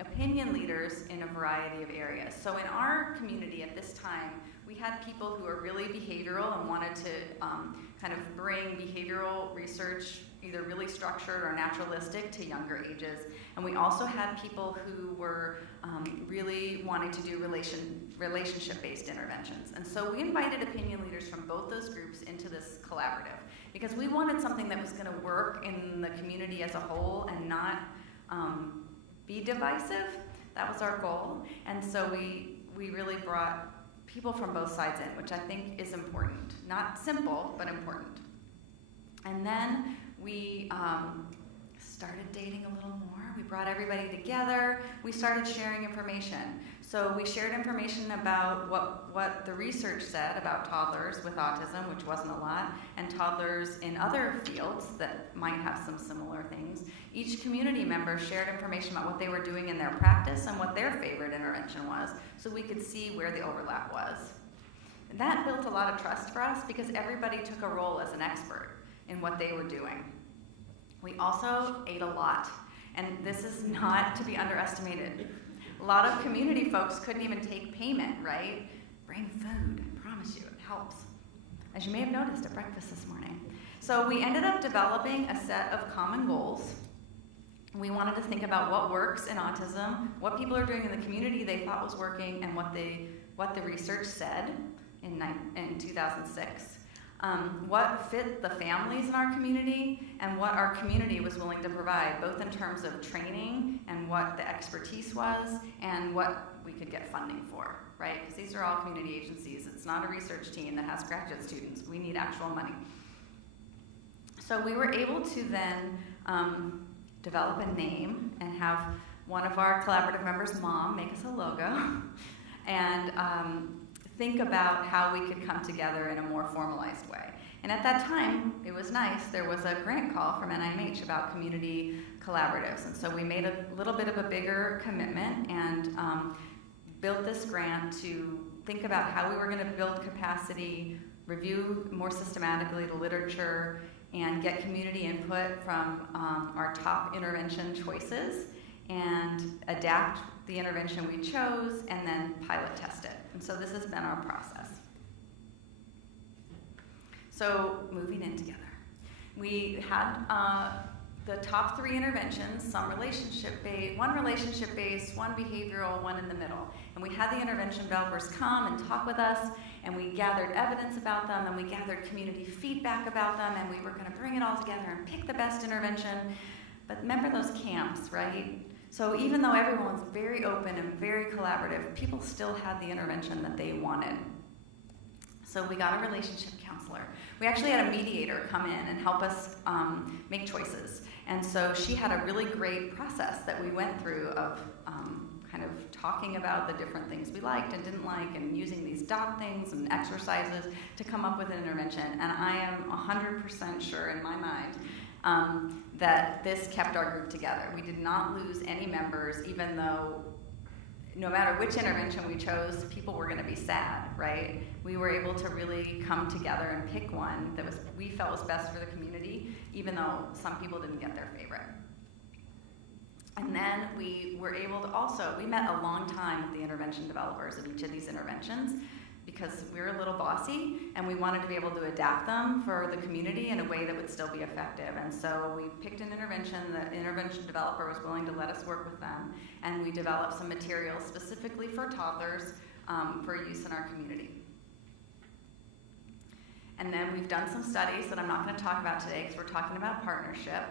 opinion leaders in a variety of areas. So in our community at this time, we had people who were really behavioral and wanted to kind of bring behavioral research, either really structured or naturalistic, to younger ages. And we also had people who were really wanting to do relationship-based interventions. And so we invited opinion leaders from both those groups into this collaborative because we wanted something that was going to work in the community as a whole and not be divisive. That was our goal. And so we really brought people from both sides in, which I think is important. Not simple, but important. And then we started dating a little more. We brought everybody together. We started sharing information. So we shared information about what the research said about toddlers with autism, which wasn't a lot, and toddlers in other fields that might have some similar things. Each community member shared information about what they were doing in their practice and what their favorite intervention was, so we could see where the overlap was. And that built a lot of trust for us because everybody took a role as an expert in what they were doing. We also ate a lot, and this is not to be underestimated. A lot of community folks couldn't even take payment, right? Bring food, I promise you, it helps. As you may have noticed at breakfast this morning. So we ended up developing a set of common goals. We wanted to think about what works in autism, what people are doing in the community they thought was working, and what the research said in 2006. What fit the families in our community and what our community was willing to provide, both in terms of training and what the expertise was and what we could get funding for, right? Because these are all community agencies. It's not a research team that has graduate students. We need actual money. So we were able to then develop a name and have one of our collaborative members, Mom, make us a logo and think about how we could come together in a more formalized way. And at that time, it was nice. There was a grant call from NIMH about community collaboratives. And so we made a little bit of a bigger commitment and built this grant to think about how we were going to build capacity, review more systematically the literature, and get community input from our top intervention choices, and adapt the intervention we chose, and then pilot test it. And so this has been our process. So moving in together. We had the top 3 interventions, some relationship-based, one relationship-based, one behavioral, one in the middle. And we had the intervention developers come and talk with us, and we gathered evidence about them, and we gathered community feedback about them, and we were going to bring it all together and pick the best intervention. But remember those camps, right? So even though everyone's very open and very collaborative, people still had the intervention that they wanted. So we got a relationship counselor. We actually had a mediator come in and help us make choices. And so she had a really great process that we went through of kind of talking about the different things we liked and didn't like, and using these dot things and exercises to come up with an intervention. And I am 100% sure in my mind that this kept our group together. We did not lose any members, even though no matter which intervention we chose, people were going to be sad, right? We were able to really come together and pick one that we felt was best for the community, even though some people didn't get their favorite. And then we were able to we met a long time with the intervention developers of each of these interventions, because we were a little bossy and we wanted to be able to adapt them for the community in a way that would still be effective. And so we picked an intervention. The intervention developer was willing to let us work with them, and we developed some materials specifically for toddlers for use in our community. And then we've done some studies that I'm not going to talk about today because we're talking about partnership.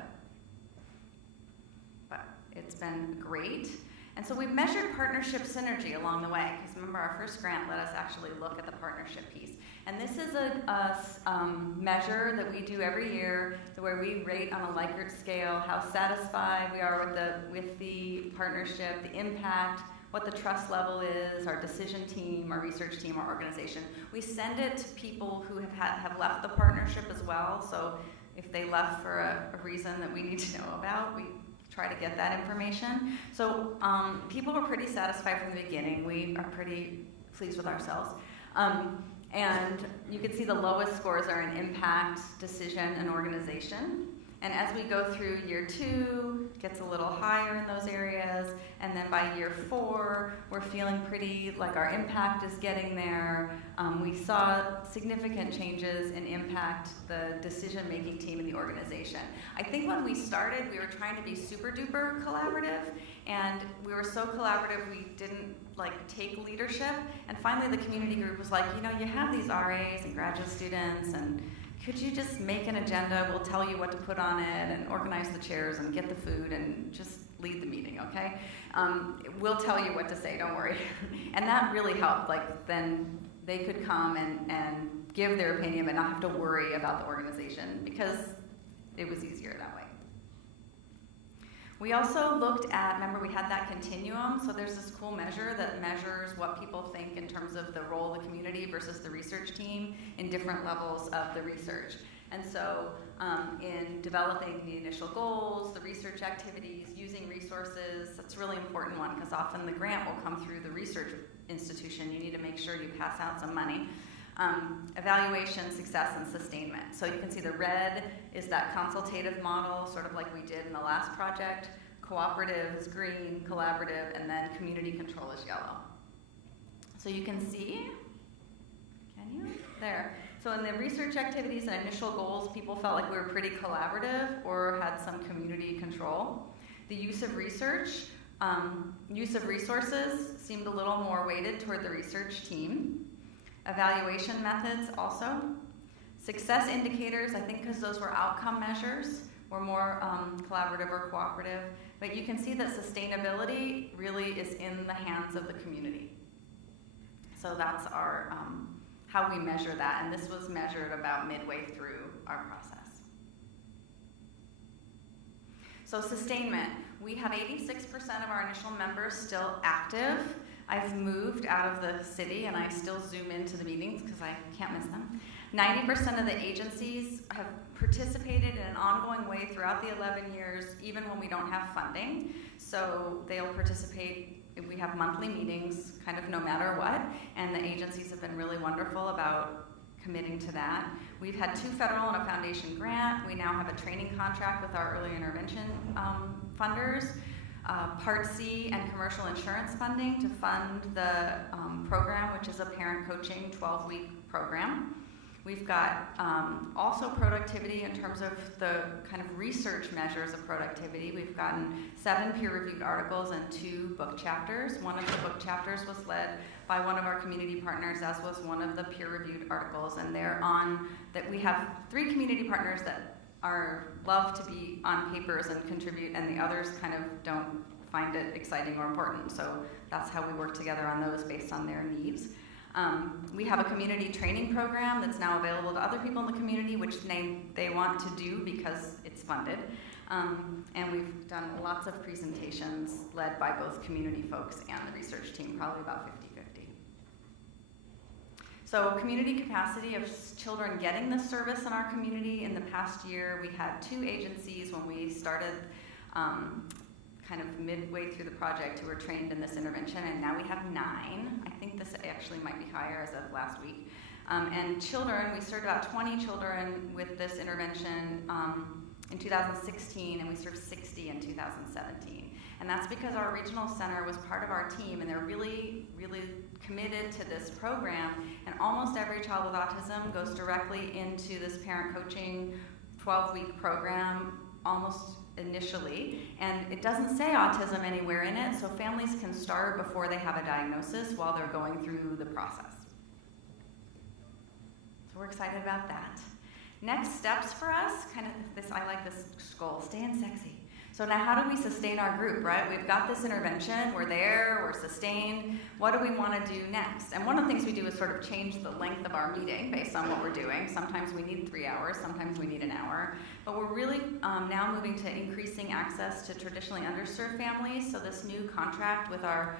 But it's been great. And so we've measured partnership synergy along the way, because remember, our first grant let us actually look at the partnership piece. And this is a measure that we do every year, where we rate on a Likert scale how satisfied we are with the partnership, the impact, what the trust level is, our decision team, our research team, our organization. We send it to people who have left the partnership as well. So if they left for a reason that we need to know about, we try to get that information. So people were pretty satisfied from the beginning. We are pretty pleased with ourselves. And you can see the lowest scores are in impact, decision, and organization. And as we go through year 2, it gets a little higher in those areas. And then by year 4, we're feeling pretty like our impact is getting there. We saw significant changes in impact, the decision-making team in the organization. I think when we started, we were trying to be super duper collaborative. And we were so collaborative, we didn't take leadership. And finally, the community group was like, you have these RAs and graduate students, and could you just make an agenda? We'll tell you what to put on it, and organize the chairs and get the food and just lead the meeting, okay? We'll tell you what to say, don't worry. And that really helped. Then they could come and give their opinion but not have to worry about the organization, because it was easier that way. We also looked at, remember we had that continuum, so there's this cool measure that measures what people think in terms of the role of the community versus the research team in different levels of the research. And so in developing the initial goals, the research activities, using resources, that's a really important one, because often the grant will come through the research institution. You need to make sure you pass out some money. Evaluation, success, and sustainment. So you can see the red is that consultative model, sort of like we did in the last project. Cooperative is green, collaborative, and then community control is yellow. So you can see, can you? There. So in the research activities and initial goals, people felt like we were pretty collaborative or had some community control. The use of research, use of resources seemed a little more weighted toward the research team. Evaluation methods also. Success indicators, I think because those were outcome measures, were more collaborative or cooperative. But you can see that sustainability really is in the hands of the community. So that's our how we measure that, and this was measured about midway through our process. So sustainment, we have 86% of our initial members still active. I've moved out of the city and I still Zoom into the meetings because I can't miss them. 90% of the agencies have participated in an ongoing way throughout the 11 years, even when we don't have funding. So they'll participate. We have monthly meetings kind of no matter what, and the agencies have been really wonderful about committing to that. We've had 2 federal and a foundation grant. We now have a training contract with our early intervention funders. Part C and commercial insurance funding to fund the program, which is a parent coaching 12-week program. We've got also productivity in terms of the kind of research measures of productivity. We've gotten 7 peer-reviewed articles and 2 book chapters. One of the book chapters was led by one of our community partners, as was one of the peer-reviewed articles. And they're on that. We have 3 community partners that love to be on papers and contribute, and the others kind of don't find it exciting or important. So that's how we work together on those based on their needs. We have a community training program that's now available to other people in the community, which they want to do because it's funded. And we've done lots of presentations led by both community folks and the research team, probably about 50-50. So community capacity of children getting this service in our community. In the past year, we had 2 agencies when we started kind of midway through the project who were trained in this intervention, and now we have 9. I think this actually might be higher as of last week. And children, we served about 20 children with this intervention in 2016, and we served 60 in 2017. And that's because our regional center was part of our team, and they're really, really committed to this program. And almost every child with autism goes directly into this parent coaching 12-week program almost initially. And it doesn't say autism anywhere in it, so families can start before they have a diagnosis while they're going through the process. So we're excited about that. Next steps for us, kind of this, I like this goal, staying sexy. So now how do we sustain our group, right? We've got this intervention, we're there, we're sustained. What do we want to do next? And one of the things we do is sort of change the length of our meeting based on what we're doing. Sometimes we need 3 hours, sometimes we need an hour. But we're really now moving to increasing access to traditionally underserved families. So this new contract with our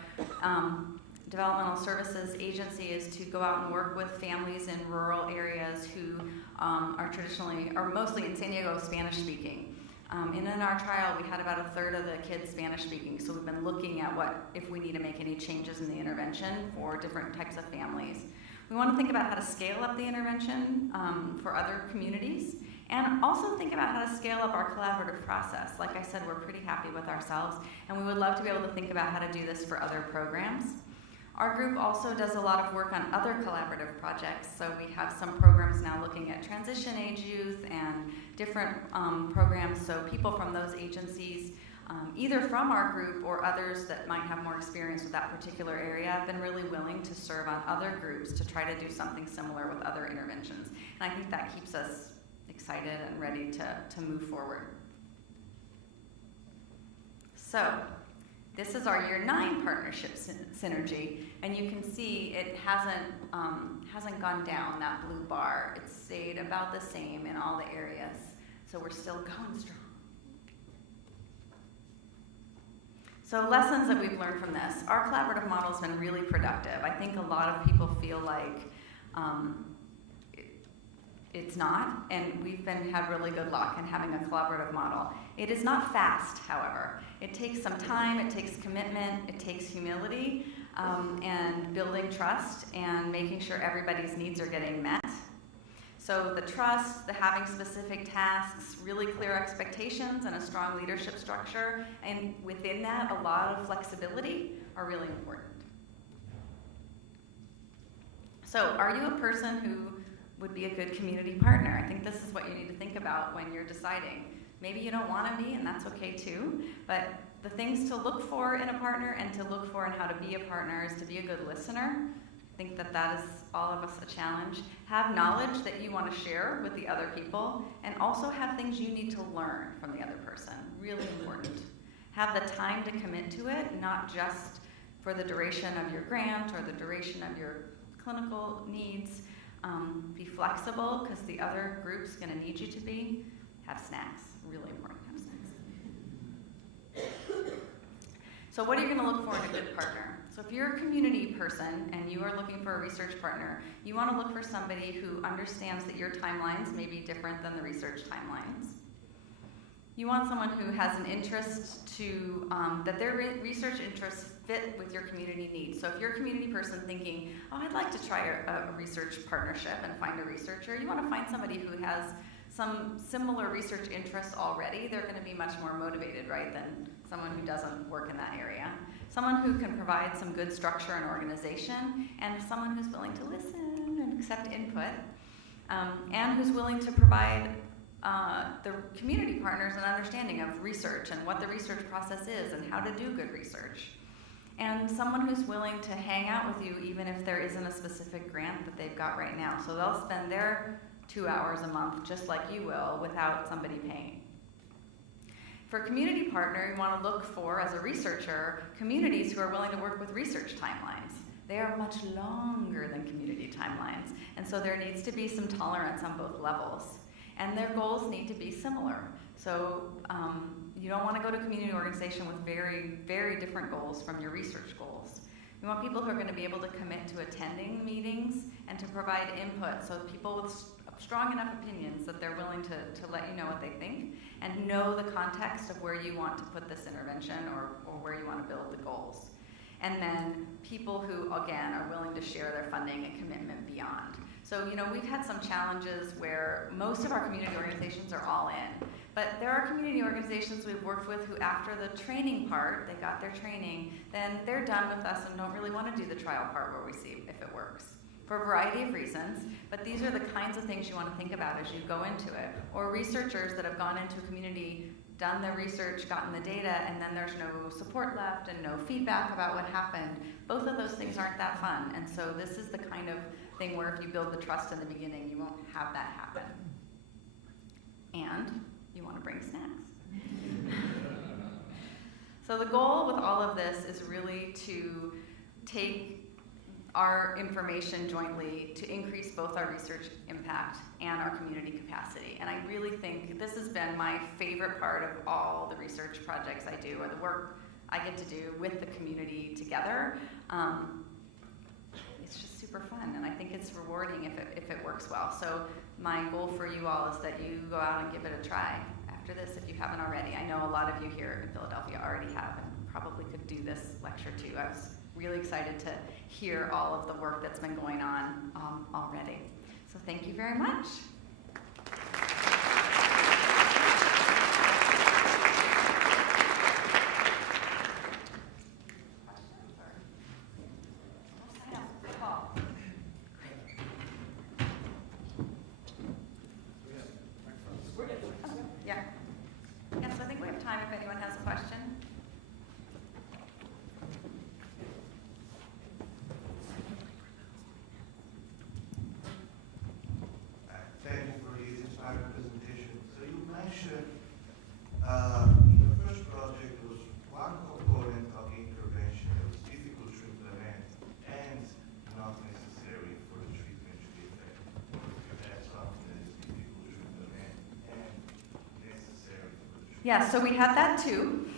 developmental services agency is to go out and work with families in rural areas who are mostly in San Diego Spanish speaking. And in our trial, we had about 1/3 of the kids Spanish speaking. So we've been looking at if we need to make any changes in the intervention for different types of families. We want to think about how to scale up the intervention for other communities, and also think about how to scale up our collaborative process. Like I said, we're pretty happy with ourselves, and we would love to be able to think about how to do this for other programs. Our group also does a lot of work on other collaborative projects. So we have some programs now looking at transition age youth and different programs. So people from those agencies, either from our group or others that might have more experience with that particular area, have been really willing to serve on other groups to try to do something similar with other interventions. And I think that keeps us excited and ready to move forward. So this is our year 9 partnership synergy, and you can see it hasn't gone down, that blue bar. It's stayed about the same in all the areas, so we're still going strong. So lessons that we've learned from this. Our collaborative model has been really productive. I think a lot of people feel like it's not, and we've had really good luck in having a collaborative model. It is not fast, however. It takes some time, it takes commitment, it takes humility, and building trust and making sure everybody's needs are getting met. So the trust, the having specific tasks, really clear expectations, and a strong leadership structure, and within that, a lot of flexibility are really important. So are you a person who would be a good community partner? I think this is what you need to think about when you're deciding. Maybe you don't want to be, and that's okay too, but the things to look for in a partner and to look for in how to be a partner is to be a good listener. I think that is all of us a challenge. Have knowledge that you want to share with the other people, and also have things you need to learn from the other person. Really important. Have the time to commit to it, not just for the duration of your grant or the duration of your clinical needs. Be flexible, because the other group's going to need you to be. Have snacks. Really important to have snacks. So what are you going to look for in a good partner? So if you're a community person and you are looking for a research partner, you want to look for somebody who understands that your timelines may be different than the research timelines. You want someone who has an interest to, that their research interests fit with your community needs. So if you're a community person thinking, oh, I'd like to try a research partnership and find a researcher, you want to find somebody who has some similar research interests already. They're going to be much more motivated, right, than someone who doesn't work in that area. Someone who can provide some good structure and organization, and someone who's willing to listen and accept input, and who's willing to provide the community partners an understanding of research and what the research process is and how to do good research. And someone who's willing to hang out with you even if there isn't a specific grant that they've got right now. So they'll spend their 2 hours a month, just like you will, without somebody paying. For a community partner, you want to look for, as a researcher, communities who are willing to work with research timelines. They are much longer than community timelines, and so there needs to be some tolerance on both levels. And their goals need to be similar. So you don't want to go to a community organization with very, very different goals from your research goals. You want people who are going to be able to commit to attending meetings and to provide input, so people with strong enough opinions that they're willing to let you know what they think and know the context of where you want to put this intervention or where you want to build the goals. And then people who, again, are willing to share their funding and commitment beyond. So, we've had some challenges where most of our community organizations are all in. But there are community organizations we've worked with who, after the training part, they got their training, then they're done with us and don't really want to do the trial part where we see if it works. For a variety of reasons, but these are the kinds of things you want to think about as you go into it. Or researchers that have gone into a community, done their research, gotten the data, and then there's no support left and no feedback about what happened. Both of those things aren't that fun, and so this is the kind of thing where if you build the trust in the beginning, you won't have that happen. And you want to bring snacks. So the goal with all of this is really to take our information jointly to increase both our research impact and our community capacity. And I really think this has been my favorite part of all the research projects I do, or the work I get to do with the community together. It's just super fun, and I think it's rewarding if it works well. So my goal for you all is that you go out and give it a try after this if you haven't already. I know a lot of you here in Philadelphia already have and probably could do this lecture too. I was really excited to hear all of the work that's been going on already. So thank you very much. Yeah. Yes, I think we have time if anyone has a question. Thank you for this inspiring presentation. So you mentioned in the first project was one component of the intervention that was difficult to implement and not necessary for the treatment to be effective. Or if you had something that is difficult to implement and necessary for the treatment. Yeah, so we had that too.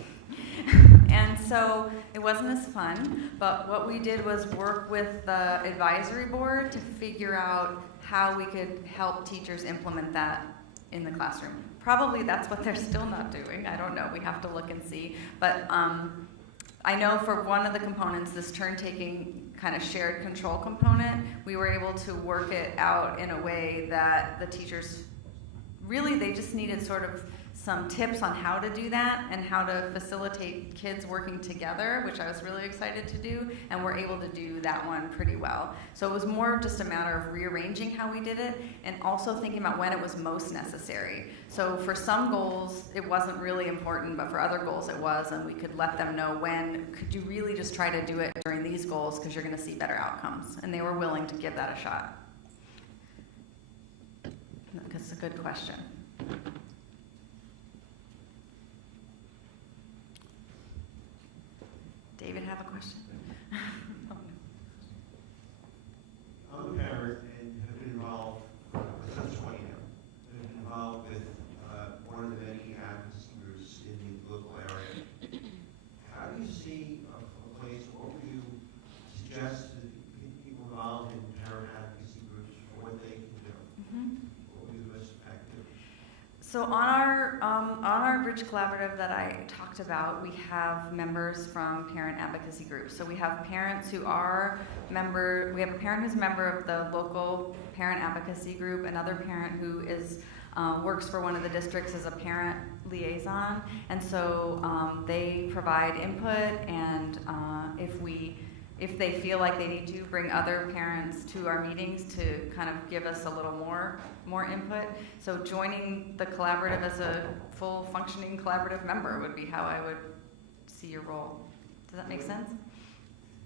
And so it wasn't as fun, but what we did was work with the advisory board to figure out how we could help teachers implement that in the classroom. Probably that's what they're still not doing. I don't know. We have to look and see. But I know for one of the components, this turn-taking kind of shared control component, we were able to work it out in a way that the teachers really, they just needed sort of some tips on how to do that and how to facilitate kids working together, which I was really excited to do, and we're able to do that one pretty well. So it was more just a matter of rearranging how we did it and also thinking about when it was most necessary. So for some goals, it wasn't really important, but for other goals it was, and we could let them know when could you really just try to do it during these goals because you're going to see better outcomes, and they were willing to give that a shot. That's a good question. David, have a question? I'm a parent and have been involved, my son's 20 now, have been involved with one of the many advocacy groups in the local area. How do you see a place, what would you suggest to people involved in parent advocacy groups for what they can do? Mm-hmm. What would be the most effective? So on our Bridge Collaborative that I talked about, we have members from parent advocacy groups. So we have parents who are we have a parent who's a member of the local parent advocacy group, another parent who is works for one of the districts as a parent liaison, and so they provide input, and if they feel like they need to bring other parents to our meetings to kind of give us a little more input. So joining the collaborative as a full functioning collaborative member would be how I would see your role. Does that make sense?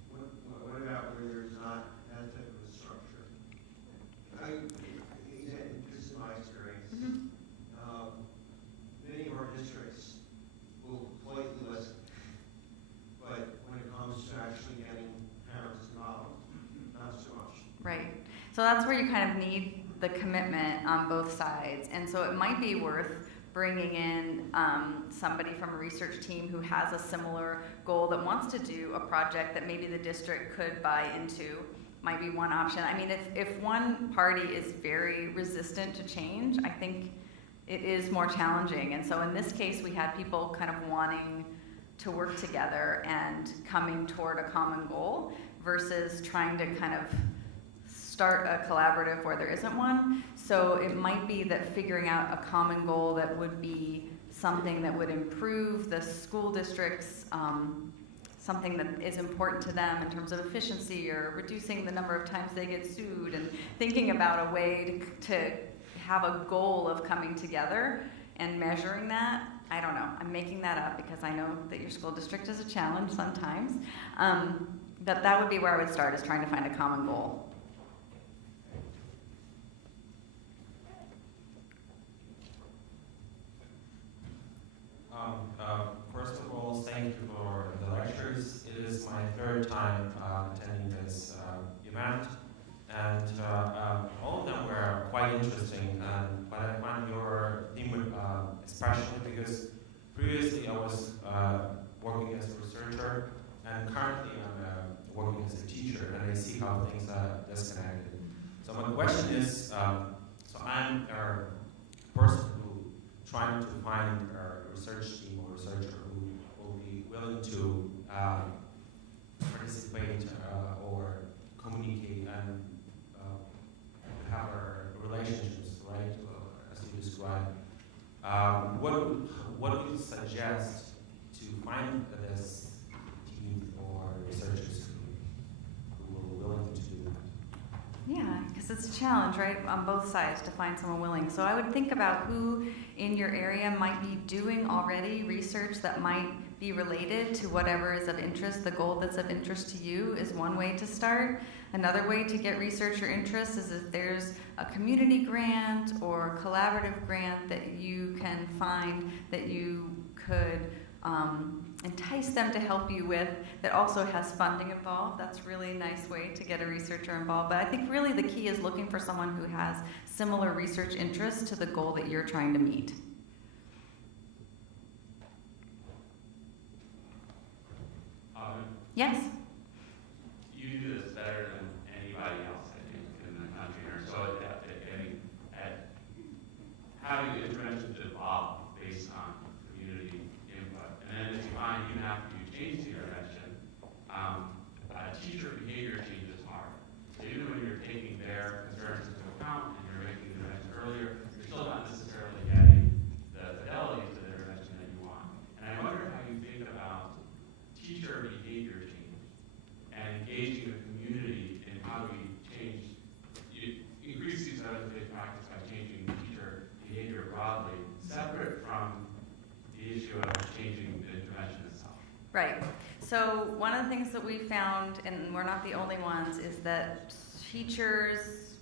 What about where there's not that type of a structure? Because So that's where you kind of need the commitment on both sides. And so it might be worth bringing in somebody from a research team who has a similar goal that wants to do a project that maybe the district could buy into. Might be one option. I mean, if one party is very resistant to change, I think it is more challenging. And so in this case, we had people kind of wanting to work together and coming toward a common goal versus trying to kind of start a collaborative where there isn't one. So it might be that figuring out a common goal that would be something that would improve the school district's, something that is important to them in terms of efficiency or reducing the number of times they get sued, and thinking about a way to have a goal of coming together and measuring that. I don't know, I'm making that up because I know that your school district is a challenge sometimes. But that would be where I would start, is trying to find a common goal. First of all, thank you for the lectures. It is my third time attending this event, and all of them were quite interesting. But I find your theme especially because previously I was working as a researcher, and currently I'm working as a teacher, and I see how things are disconnected. So my question is, so I'm a person who trying to find a research team or researcher who will be willing to participate or communicate and have relationships, right, as you described. What would you suggest to find this team or researchers who are willing to do that? Yeah, because it's a challenge, right, on both sides to find someone willing. So I would think about who in your area might be doing already research that might be related to whatever is of interest. The goal that's of interest to you is one way to start. Another way to get research or interest is if there's a community grant or collaborative grant that you can find that you could entice them to help you with, that also has funding involved. That's really a nice way to get a researcher involved. But I think really the key is looking for someone who has similar research interests to the goal that you're trying to meet. Yes? You do this better than anybody else, I think, in the country. Or so at having interventions evolve based on community input. And then as you find even after you change the intervention, teacher behavior change is hard. So even when you're taking their concerns into account and you're making the intervention earlier, you're still not necessarily getting the fidelity to the intervention that you want. And I wonder how you think about teacher behavior change and engaging the community in how do we change, you increase these evidence-based practice by changing teacher behavior broadly, separate from the issue of changing the intervention itself. Right. So one of the things that we found, and we're not the only ones, is that teachers,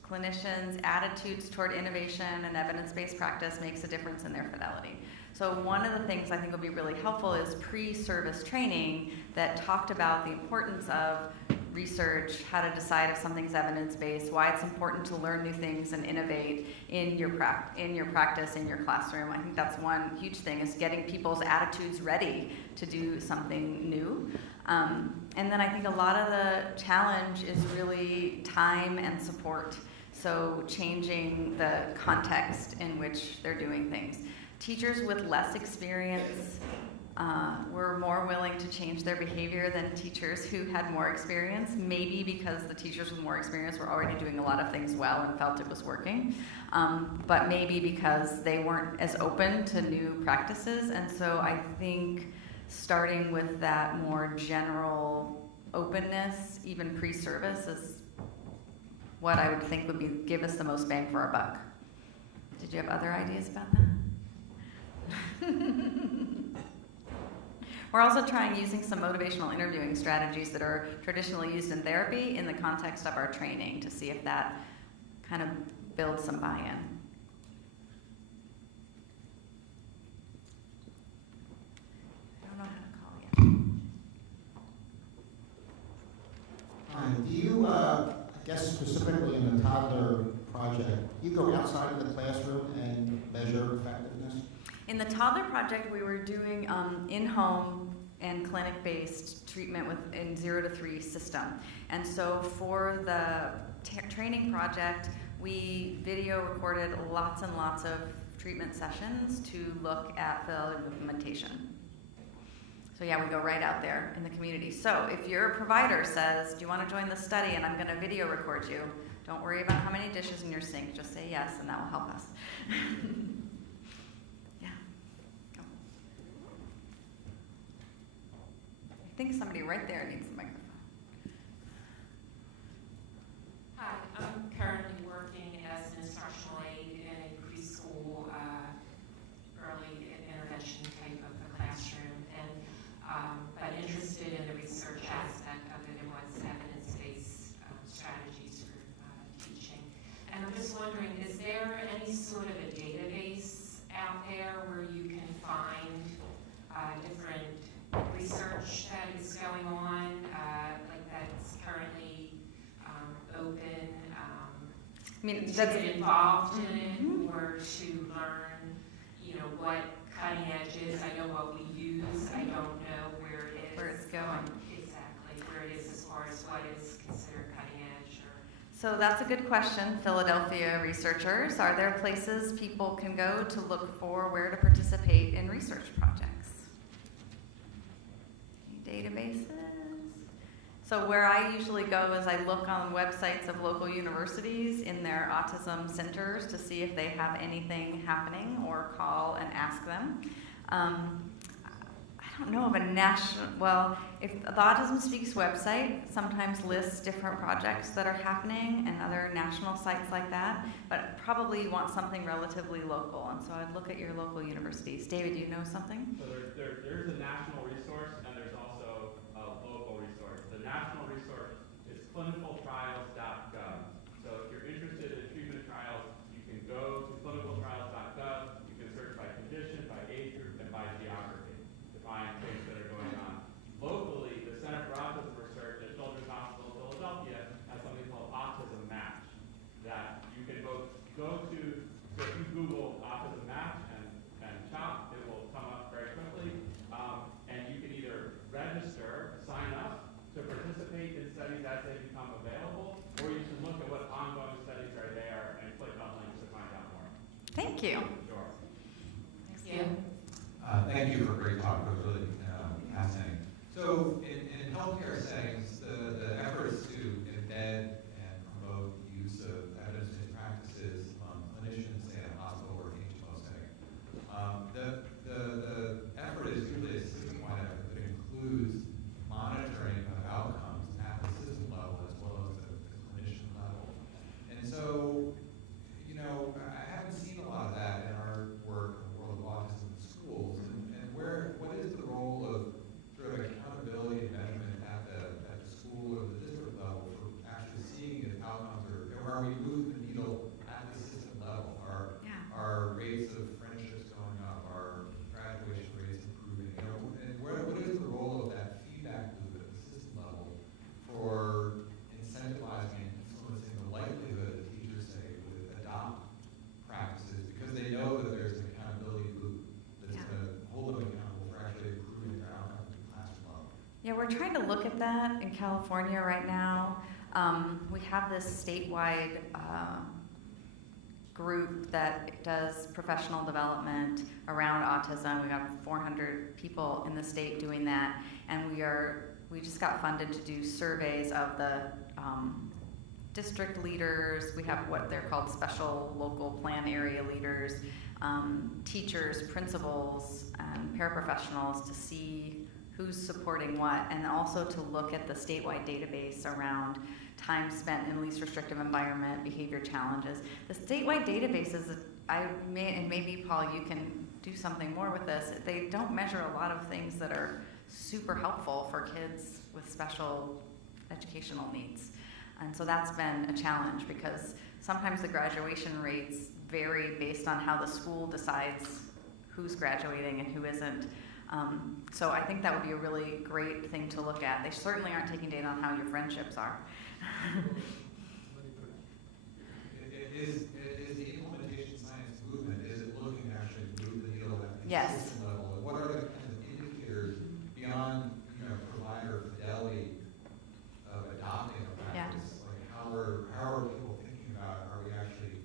clinicians' attitudes toward innovation and evidence-based practice makes a difference in their fidelity. So one of the things I think will be really helpful is pre-service training that talked about the importance of research, how to decide if something's evidence-based, why it's important to learn new things and innovate in your practice, in your classroom. I think that's one huge thing, is getting people's attitudes ready to do something new. And then I think a lot of the challenge is really time and support. So changing the context in which they're doing things. Teachers with less experience were more willing to change their behavior than teachers who had more experience, maybe because the teachers with more experience were already doing a lot of things well and felt it was working, but maybe because they weren't as open to new practices. And so I think starting with that more general openness, even pre-service, is what I would think would give us the most bang for our buck. Did you have other ideas about that? We're also trying using some motivational interviewing strategies that are traditionally used in therapy in the context of our training to see if that kind of builds some buy-in. I don't know how to call yet. Do you, I guess specifically in the toddler toddler project, we were doing in-home and clinic-based treatment in 0 to 3 system. And so for the training project, we video recorded lots and lots of treatment sessions to look at the implementation. So yeah, we go right out there in the community. So if your provider says, do you want to join the study and I'm going to video record you, don't worry about how many dishes in your sink, just say yes and that will help us. Yeah. Go. I think somebody right there needs the microphone. Hi, I'm currently working as an instructional aide in a preschool early intervention type of a classroom, and but interested in the research aspect of it and what's evidence-based strategies for teaching. And I'm just wondering, is there any sort of a database out there where you can find different research that is going on, like that's currently open, I mean, to that's get involved in it, or to learn, what cutting edge is. I know what we use. I don't know where it is. Where it's going. Exactly, where it is as far as what is considered cutting edge. So that's a good question, Philadelphia researchers. Are there places people can go to look for where to participate in research projects? Any databases? So where I usually go is I look on websites of local universities in their autism centers to see if they have anything happening, or call and ask them. I don't know of a national, well, if the Autism Speaks website sometimes lists different projects that are happening and other national sites like that, but probably you want something relatively local, and so I'd look at your local universities. David, do you know something? So there's a national resource and there's also a local resource. The national resource is clinicaltrials.gov. So if you're interested in treatment trials, you can go to clinicaltrials.gov. You can search by condition, by age group, and by geography to find things that are going on. Locally, the Center for Autism Research at Children's Hospital of Philadelphia has something called Autism Match that you can both go to. So if you Google Autism Match and CHOP, it will come up very quickly. And you can either register, sign up to participate in studies as they become available, or you can look at what ongoing studies are there and click on links to find out more. Thank you. Sure. Yeah. Thank you for a great talk. It was really fascinating. So in healthcare settings, the efforts to embed and promote the use of evidence-based practices among clinicians, say in a hospital or HMO setting, the effort is usually a system-wide effort that includes monitoring of outcomes at the system level as well as the clinician level. And so, I haven't seen a lot of that in our work in the world of autism in schools. And what is the role of sort of accountability and measurement at the school or the district level for actually seeing if outcomes are we moving the needle at the system level? Are rates of friendships going up? Are graduation rates improving? And what is the role of that feedback loop at the system level for incentivizing and influencing the likelihood that teachers, say, would adopt practices because they know that there's an accountability loop that's going to hold them accountable for actually improving their outcomes at the classroom level? Yeah, we're trying to look at that in California right now. We have this statewide group that does professional development around autism. We have 400 people in the state doing that, and we just got funded to do surveys of the district leaders. We have what they're called special local plan area leaders, teachers, principals, and paraprofessionals to see who's supporting what, and also to look at the statewide database around time spent in least restrictive environment, behavior challenges. The statewide databases, and maybe Paul, you can do something more with this, they don't measure a lot of things that are super helpful for kids with special educational needs. And so that's been a challenge because sometimes the graduation rates vary based on how the school decides who's graduating and who isn't. So I think that would be a really great thing to look at. They certainly aren't taking data on how your friendships are. Is the implementation science movement, is it looking to actually move the needle at the Yes. system level? And what are the kinds of indicators beyond, provider fidelity of adopting a practice? Like how are people thinking about, are we actually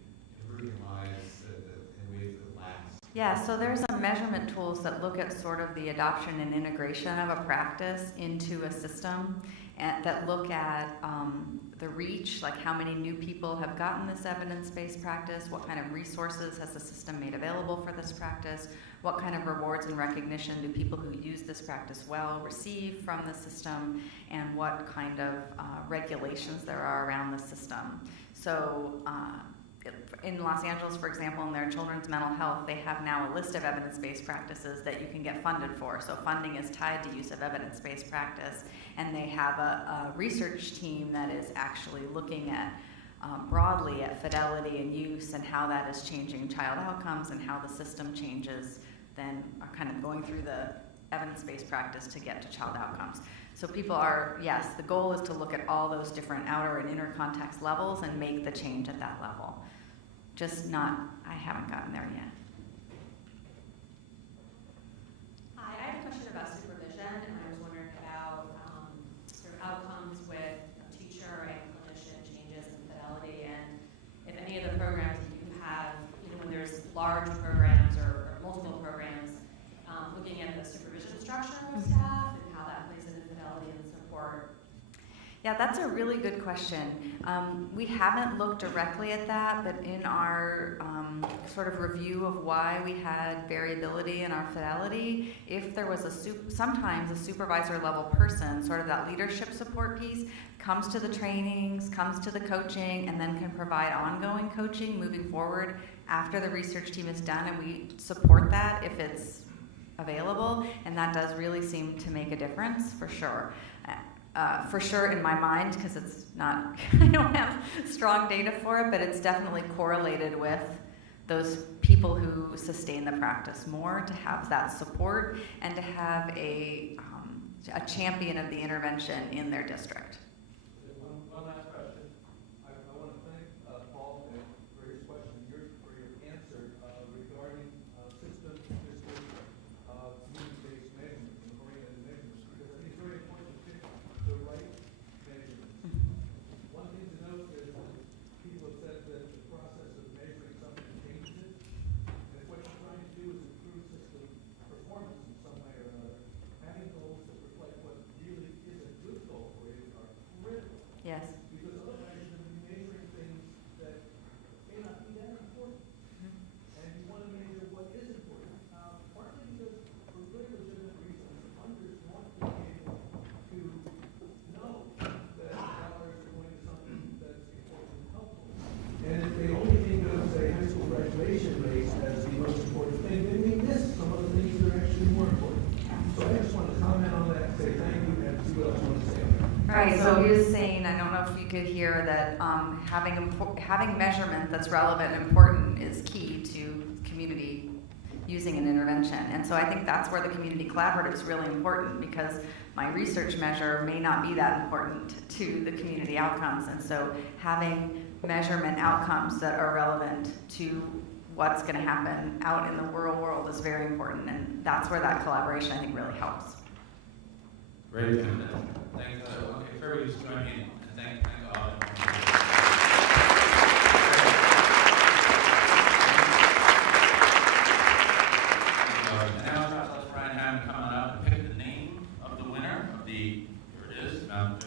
improving lives in ways that last? Yeah, so there's some measurement tools that look at sort of the adoption and integration of a practice into a system, and that look at the reach, like how many new people have gotten this evidence-based practice, what kind of resources has the system made available for this practice, what kind of rewards and recognition do people who use this practice well receive from the system, and what kind of regulations there are around the system. So in Los Angeles, for example, in their children's mental health, they have now a list of evidence-based practices that you can get funded for. So funding is tied to use of evidence-based practice, and they have a research team that is actually looking at broadly at fidelity and use and how that is changing child outcomes and how the system changes, then are kind of going through the evidence-based practice to get to child outcomes. So people are, yes, the goal is to look at all those different outer and inner context levels and make the change at that level. Just not, I haven't gotten there yet. Hi, I have a question about supervision, and I was wondering about sort of outcomes with teacher and clinician changes in fidelity, and if any of the programs that you have, when there's large programs or multiple programs, looking at the supervision structure of staff and how that plays into fidelity and support. Yeah, that's a really good question. We haven't looked directly at that, but in our sort of review of why we had variability in our fidelity, if there was sometimes a supervisor level person, sort of that leadership support piece, comes to the trainings, comes to the coaching, and then can provide ongoing coaching moving forward after the research team is done, and we support that if it's available, and that does really seem to make a difference for sure. For sure in my mind, because it's not, I don't have strong data for it, but it's definitely correlated with those people who sustain the practice more, to have that support and to have a champion of the intervention in their district. One last question. I want to thank Paul for his question, for your answer regarding system, community-based measurements and oriented measurements, because I think it's very important to pick the right measurements. One thing to note is that people have said that the process of measuring something changes it, and if what you're trying to do is improve system performance in some way or another, having goals that reflect what really is a good goal for you are critical. Yes. Because otherwise you're going to be measuring things that may not be that important. And you want to measure what is important. Partly because for good legitimate reasons, funders want to be able to know that dollars are going to something that's important and helpful. And if they only think of, say, high school graduation rates as the most important thing, then we miss some of the things that are actually more important. So I just want to comment on that and say thank you and see what else you want to say on that. Right, so he was saying, I don't know if you could hear that having measurement that's relevant and important is key to community using an intervention. And so I think that's where the community collaborative is really important, because my research measure may not be that important to the community outcomes. And so having measurement outcomes that are relevant to what's going to happen out in the real world is very important. And that's where that collaboration, I think, really helps. Great. Thanks. Okay, everybody just join me and thank all. And now it's our Brian Hammond coming up and pick the name of the winner of the, here it is. Brian, if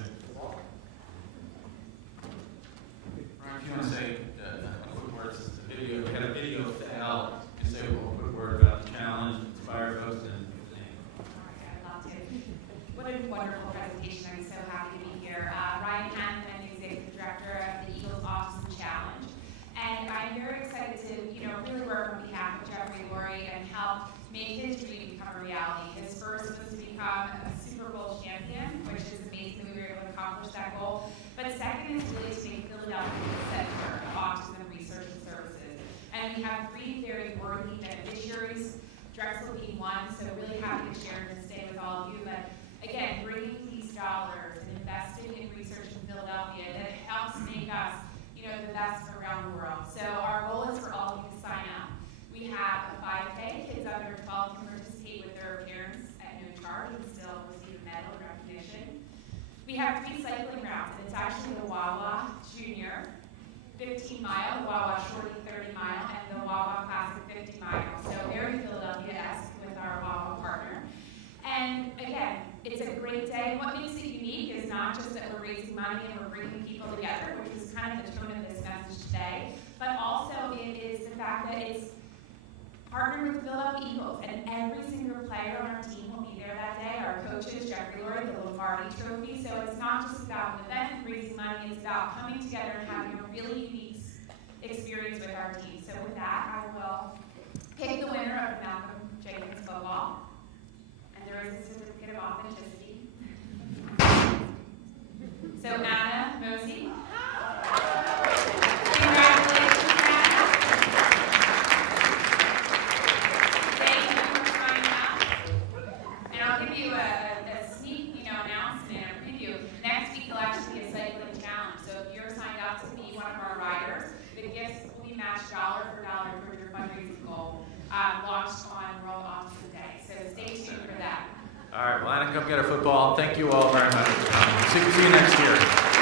you want to say a quick word, this is the video. We had a video to help. You say a quick word about the challenge, inspire folks, and the name. I'd love to. What a wonderful presentation. I'm so happy to be here. Ryan Hammond, I'm the Executive Director of the Eagles Autism Challenge. And I'm very excited to, really work on behalf of Jeffrey Lurie and help make his dream become a reality. His first was to become a Super Bowl champion, which is amazing that we were able to accomplish that goal. But second is really to make Philadelphia the center of autism research and services. And we have 3 very worthy beneficiaries, Drexel being one, so really happy to share this day with all of you. But again, bringing these dollars and investing in research in Philadelphia that helps make us, the best around the world. So our goal is for all of you to sign up. We have a 5K, kids under 12 We have 3 cycling routes, and it's actually the Wawa Junior 15-mile, the Wawa Shorty 30-mile, and the Wawa Classic 50-mile. So very Philadelphia-esque with our Wawa partner. And again, it's a great day. What makes it unique is not just that we're raising money and we're bringing people together, which is kind of the tone of this message today, but also it is the fact that it's partnered with the Philadelphia Eagles, and every single player on our team will be there that day. Our coaches, Jeffrey Lurie, the Lombardi Trophy. So it's not just about an event and raising money, it's about coming together and having a really unique experience with our team. So with that, I will pick the winner of Malcolm Jenkins football. And there is a certificate of authenticity. So Anna Mosey. Congratulations, Anna. Thank you for signing up. And I'll give you a sneak, announcement and a preview. Next week there'll actually be a cycling challenge. So if you're signed up to be one of our riders, the gifts will be matched dollar for dollar towards your fundraising goal, launched on World Autism Day. So stay tuned for that. All right, well, Anna, come get our football. Thank you all very much. See you next year.